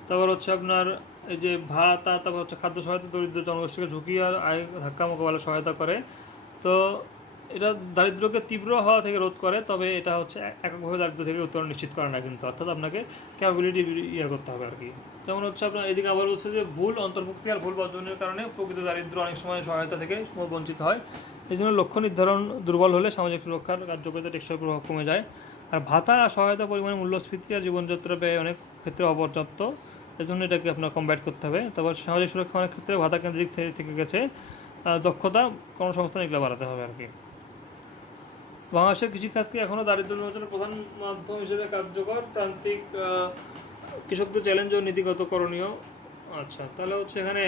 তারপর হচ্ছে আপনার এই যে ভাতা, তারপর হচ্ছে খাদ্য সহায়তা দরিদ্র জনগোষ্ঠীকে ঝুঁকি আর আয় ধাক্কা মোকাবেলা সহায়তা করে। তো এটা দারিদ্র্যকে তীব্র হওয়া থেকে রোধ করে, তবে এটা হচ্ছে এককভাবে দারিদ্র্য থেকে উত্তরণ নিশ্চিত করে না কিন্তু, অর্থাৎ আপনাকে ক্যাপাবিলিটি করতে হবে আর কি। যেমন হচ্ছে আপনার এদিকে আবার বলছে যে ভুল অন্তর্ভুক্তি আর ভুল বর্জনের কারণে প্রকৃত দারিদ্র্য অনেক সময় সহায়তা থেকে বঞ্চিত হয়। এই জন্য লক্ষ্য নির্ধারণ দুর্বল হলে সামাজিক সুরক্ষার কার্যকরিতা টেকসই প্রভাব কমে যায়। আর ভাতা আর সহায়তা পরিমাণে মূল্যস্ফীতি আর জীবনযাত্রা ব্যয় অনেক ক্ষেত্রে অপর্যাপ্ত, এই জন্য এটাকে আপনার কমব্যাট করতে হবে। তারপর সামাজিক সুরক্ষা অনেক ক্ষেত্রে ভাতা কেন্দ্রিক থেকে গেছে, দক্ষতা কর্মসংস্থান এগুলো বাড়াতে হবে আর কি। বাংলাদেশের কৃষিখাতকে এখনও দারিদ্র্য বিমোচনের প্রধান মাধ্যম হিসেবে কার্যকর, প্রান্তিক কৃষকদের চ্যালেঞ্জ ও নীতিগত করণীয়। আচ্ছা, তাহলে হচ্ছে এখানে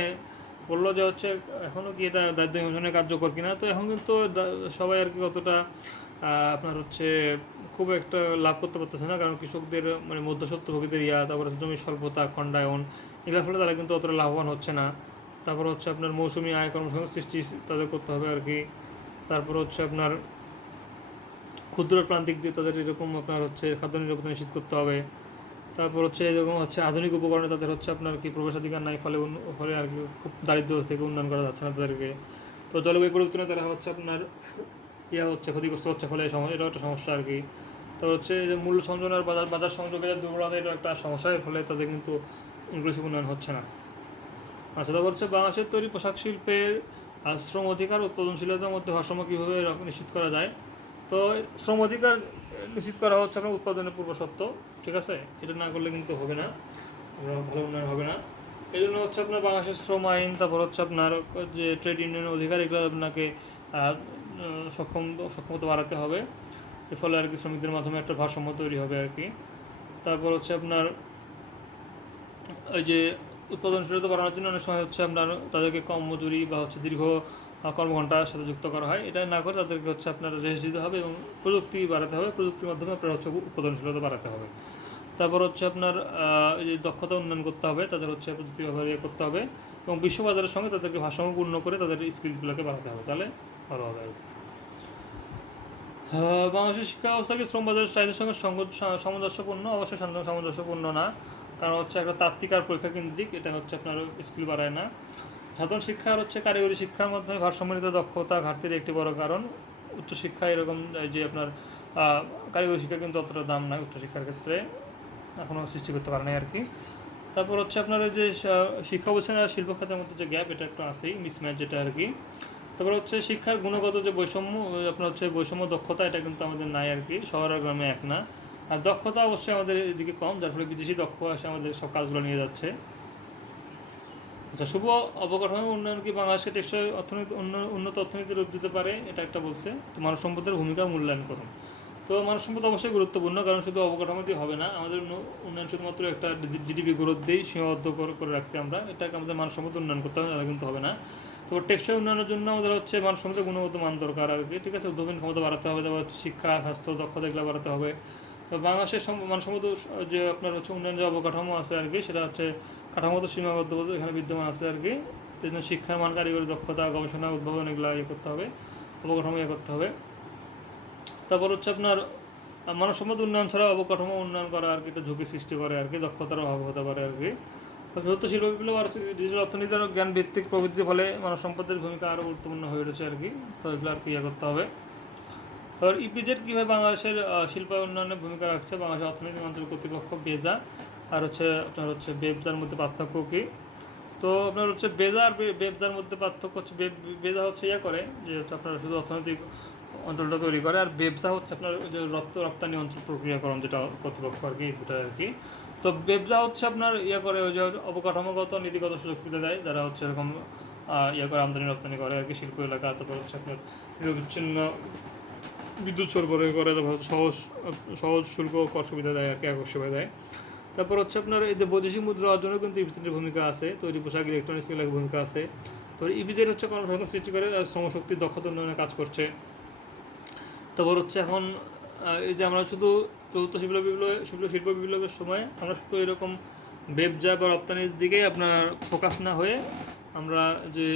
বললো যে হচ্ছে এখনও কি এটা দারিদ্র্য বিমোচনে কার্যকর কিনা। তো এখন কিন্তু সবাই আর কি কতটা আপনার হচ্ছে খুব একটা লাভ করতে পারতেছে না, কারণ কৃষকদের মানে মধ্যস্বত্বভোগীদের তারপরে জমির স্বল্পতা, খণ্ডায়ন, এগুলোর ফলে তারা কিন্তু অতটা লাভবান হচ্ছে না। তারপর হচ্ছে আপনার মৌসুমি আয় কর্মসংস্থান সৃষ্টি তাদের করতে হবে আর কি। তারপর হচ্ছে আপনার ক্ষুদ্র প্রান্তিক যে তাদের এরকম আপনার হচ্ছে খাদ্য নিরাপত্তা নিশ্চিত করতে হবে। তারপর হচ্ছে এরকম হচ্ছে আধুনিক উপকরণে তাদের হচ্ছে আপনার কি প্রবেশাধিকার নাই, ফলে আর কি খুব দারিদ্র থেকে উন্নয়ন করা যাচ্ছে না তাদেরকে। তো জলবায়ু পরিবর্তনে তারা হচ্ছে আপনার হচ্ছে ক্ষতিগ্রস্ত হচ্ছে, ফলে এটাও একটা সমস্যা আর কি। তো হচ্ছে যে মূল্য সংযোজন আর বাজার সংযোগের দুর্বলতা, এটা একটা সমস্যা, এর ফলে তাদের কিন্তু ইনক্লুসিভ উন্নয়ন হচ্ছে না। আচ্ছা, তারপর হচ্ছে বাংলাদেশের তৈরি পোশাক শিল্পের শ্রম অধিকার উৎপাদনশীলতার মধ্যে ভারসাম্য কীভাবে নিশ্চিত করা যায়। তো শ্রম অধিকার নিশ্চিত করা হচ্ছে আপনার উৎপাদনের পূর্বশর্ত, ঠিক আছে? এটা না করলে কিন্তু হবে না, ভালো উন্নয়ন হবে না। এই জন্য হচ্ছে আপনার বাংলাদেশের শ্রম আইন, তারপর হচ্ছে আপনার যে ট্রেড ইউনিয়নের অধিকার, এগুলো আপনাকে সক্ষমতা বাড়াতে হবে, এর ফলে আর কি শ্রমিকদের মাধ্যমে একটা ভারসাম্য তৈরি হবে আর কি। তারপর হচ্ছে আপনার ওই যে উৎপাদনশীলতা বাড়ানোর জন্য অনেক সময় হচ্ছে আপনার তাদেরকে কম মজুরি বা হচ্ছে দীর্ঘ কর্মঘণ্টার সাথে যুক্ত করা হয়, এটা না করে তাদেরকে হচ্ছে আপনার রেস্ট দিতে হবে এবং প্রযুক্তি বাড়াতে হবে, প্রযুক্তির মাধ্যমে আপনার হচ্ছে উৎপাদনশীলতা বাড়াতে হবে। তারপর হচ্ছে আপনার এই যে দক্ষতা উন্নয়ন করতে হবে, তাদের হচ্ছে প্রযুক্তি ব্যবহার করতে হবে এবং বিশ্ববাজারের সঙ্গে তাদেরকে ভারসাম্যপূর্ণ করে তাদের স্কিলগুলোকে বাড়াতে হবে, তাহলে ভালো হবে আর কি। বাংলাদেশের শিক্ষা ব্যবস্থাকে শ্রম বাজারের চাহিদার সঙ্গে সামঞ্জস্যপূর্ণ, অবশ্যই সামঞ্জস্যপূর্ণ না, কারণ হচ্ছে একটা তাত্ত্বিক আর পরীক্ষা কেন্দ্রিক, এটা হচ্ছে আপনার স্কিল বাড়ায় না। সাধারণ শিক্ষা আর হচ্ছে কারিগরি শিক্ষার মাধ্যমে ভারসাম্যিত দক্ষতা ঘাটতির একটি বড় কারণ। উচ্চশিক্ষা এরকম যে আপনার কারিগরি শিক্ষা কিন্তু অতটা দাম নাই উচ্চশিক্ষার ক্ষেত্রে, এখনও সৃষ্টি করতে পারে নাই আর কি। তারপর হচ্ছে আপনার ওই যে শিক্ষা অবস্থান আর শিল্প খাতের মধ্যে যে গ্যাপ, এটা একটু আসেই মিসম্যাচ যেটা আর কি। তারপর হচ্ছে শিক্ষার গুণগত যে বৈষম্য, আপনার হচ্ছে বৈষম্য দক্ষতা, এটা কিন্তু আমাদের নাই আর কি, শহর আর গ্রামে এক না। আর দক্ষতা অবশ্যই আমাদের এদিকে কম, যার ফলে বিদেশি দক্ষ আসে আমাদের সব কাজগুলো নিয়ে যাচ্ছে। আচ্ছা, শুভ অবকাঠামো উন্নয়ন কি বাংলাদেশকে টেকসই উন্নত অর্থনীতির রূপ দিতে পারে, এটা একটা বলছে। তো মানব সম্পদের ভূমিকা মূল্যায়ন করুন। তো মানব সম্পদ অবশ্যই গুরুত্বপূর্ণ, কারণ শুধু অবকাঠামো দিয়ে হবে না, আমাদের উন্নয়ন শুধুমাত্র একটা জিডিপি গ্রোথ দিয়েই সীমাবদ্ধ করে রাখছি আমরা, এটাকে আমাদের মানব সম্পদ উন্নয়ন করতে হবে, তাহলে কিন্তু হবে না। তো টেকসই উন্নয়নের জন্য আমাদের হচ্ছে মানব সম্পদের গুণগত মান দরকার আর কি, ঠিক আছে? উদ্ভাবন ক্ষমতা বাড়াতে হবে, তারপর হচ্ছে শিক্ষা, স্বাস্থ্য, দক্ষতা এগুলো বাড়াতে হবে। তো বাংলাদেশের মানব সম্পদ যে আপনার হচ্ছে উন্নয়ন যে অবকাঠামো আছে আর কি, সেটা হচ্ছে কাঠামোগত সীমাবদ্ধ এখানে বিদ্যমান আছে আর কি। এই জন্য শিক্ষার মান, কারিগরি দক্ষতা, গবেষণা, উদ্ভাবন এগুলো করতে হবে, অবকাঠামো করতে হবে। তারপর হচ্ছে আপনার মানব সম্পদ উন্নয়ন ছাড়া অবকাঠামো উন্নয়ন করা আর কি একটা ঝুঁকি সৃষ্টি করে আর কি, দক্ষতার অভাব হতে পারে আর কি। চতুর্থ শিল্প বিপ্লব আর ডিজিটাল অর্থনীতি আর জ্ঞান ভিত্তিক প্রবৃত্তির ফলে মানব সম্পদের ভূমিকা আরও গুরুত্বপূর্ণ হয়ে উঠেছে আর কি। তো এগুলো আর কি ইয়ে করতে হবে। তো ইপিজেড কীভাবে বাংলাদেশের শিল্প উন্নয়নে ভূমিকা রাখছে, বাংলাদেশের অর্থনৈতিক অঞ্চল কর্তৃপক্ষ বেজা আর হচ্ছে আপনার হচ্ছে বেবজার মধ্যে পার্থক্য কী? তো আপনার হচ্ছে বেজা আর বেবজার মধ্যে পার্থক্য হচ্ছে বেজা হচ্ছে ইয়ে করে যে হচ্ছে আপনার শুধু অর্থনৈতিক অঞ্চলটা তৈরি করে, আর বেবজা হচ্ছে আপনার যে রপ্তানি অঞ্চল প্রক্রিয়াকরণ যেটা কর্তৃপক্ষ আর কি, দুটা আর কি। তো বেবজা হচ্ছে আপনার ইয়ে করে ওই যে অবকাঠামোগত নীতিগত সুযোগ সুবিধা দেয়, যারা হচ্ছে এরকম ইয়ে করে আমদানি রপ্তানি করে আর কি শিল্প এলাকা। তারপর হচ্ছে আপনার নিরবিচ্ছিন্ন বিদ্যুৎ সরবরাহ করে, তারপর সহজ সহজ শুল্ক কর সুবিধা দেয় আর কি, একক সেবা দেয়। তারপর হচ্ছে আপনার এই যে বৈদেশিক মুদ্রা অর্জনেও কিন্তু ইপিজেডের ভূমিকা আছে, তৈরি পোশাক ইলেকট্রনিক্স এলাকার ভূমিকা আছে। তো ইপিজেড হচ্ছে কর্মসংস্থান সৃষ্টি করে, শ্রমশক্তির দক্ষতা উন্নয়নে কাজ করছে। তারপর হচ্ছে এখন এই যে আমরা শুধু চতুর্থ শিল্প বিপ্লবের সময় আমরা শুধু এরকম বেবজা বা রপ্তানির দিকেই আপনার ফোকাস না হয়ে আমরা যে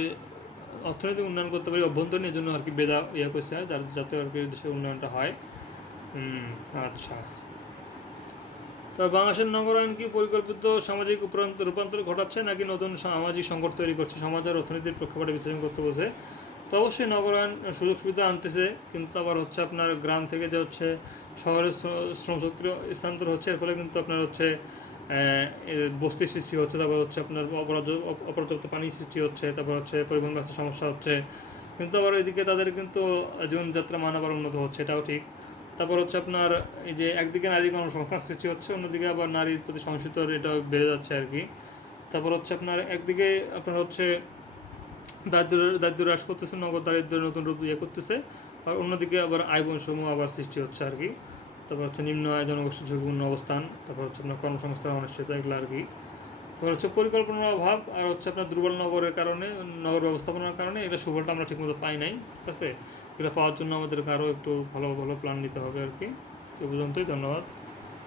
অর্থনৈতিক উন্নয়ন করতে পারি অভ্যন্তরীণ, এই জন্য আর কি বেজা ইয়ে করছে, যাতে আর কি দেশের উন্নয়নটা হয়। আচ্ছা, তো বাংলাদেশের নগরায়ণ কি পরিকল্পিত সামাজিক রূপান্তর ঘটাচ্ছে নাকি নতুন সামাজিক সংকট তৈরি করছে, সমাজের অর্থনীতির প্রেক্ষাপটে বিশ্লেষণ করতে বসে? তো অবশ্যই নগরায়ণ সুযোগ সুবিধা আনতেছে, কিন্তু আবার হচ্ছে আপনার গ্রাম থেকে যে হচ্ছে শহরের শ্রমশক্তির স্থানান্তর হচ্ছে, এর ফলে কিন্তু আপনার হচ্ছে বস্তির সৃষ্টি হচ্ছে, তারপর হচ্ছে আপনার অপর্যাপ্ত পানি সৃষ্টি হচ্ছে, তারপর হচ্ছে পরিবহন ব্যবস্থার সমস্যা হচ্ছে। কিন্তু আবার এদিকে তাদের কিন্তু জীবনযাত্রা মান আবার উন্নত হচ্ছে, এটাও ঠিক। তারপর হচ্ছে আপনার এই যে একদিকে নারী কর্মসংস্থান সৃষ্টি হচ্ছে, অন্যদিকে আবার নারীর প্রতি সহিংসতা এটা বেড়ে যাচ্ছে আর কি। তারপর হচ্ছে আপনার একদিকে আপনার হচ্ছে দারিদ্র হ্রাস করতেছে, নগদ দারিদ্রের নতুন রূপ ইয়ে করতেছে, আর অন্যদিকে আবার আয় বৈষম্য আবার সৃষ্টি হচ্ছে আর কি। তারপর হচ্ছে নিম্ন আয় জনগোষ্ঠীর ঝুঁকিপূর্ণ অবস্থান, তারপর হচ্ছে আপনার কর্মসংস্থান অনিশ্চয়তা, এগুলো আর কি। তারপর হচ্ছে পরিকল্পনার অভাব, আর হচ্ছে আপনার দুর্বল নগরের কারণে, নগর ব্যবস্থাপনার কারণে এটা সুফলটা আমরা ঠিকমতো পাই নাই, ঠিক আছে। এটা পাওয়ার জন্য আমাদেরকে আরও একটু ভালো ভালো প্ল্যান নিতে হবে আর কি। তো পর্যন্তই, ধন্যবাদ।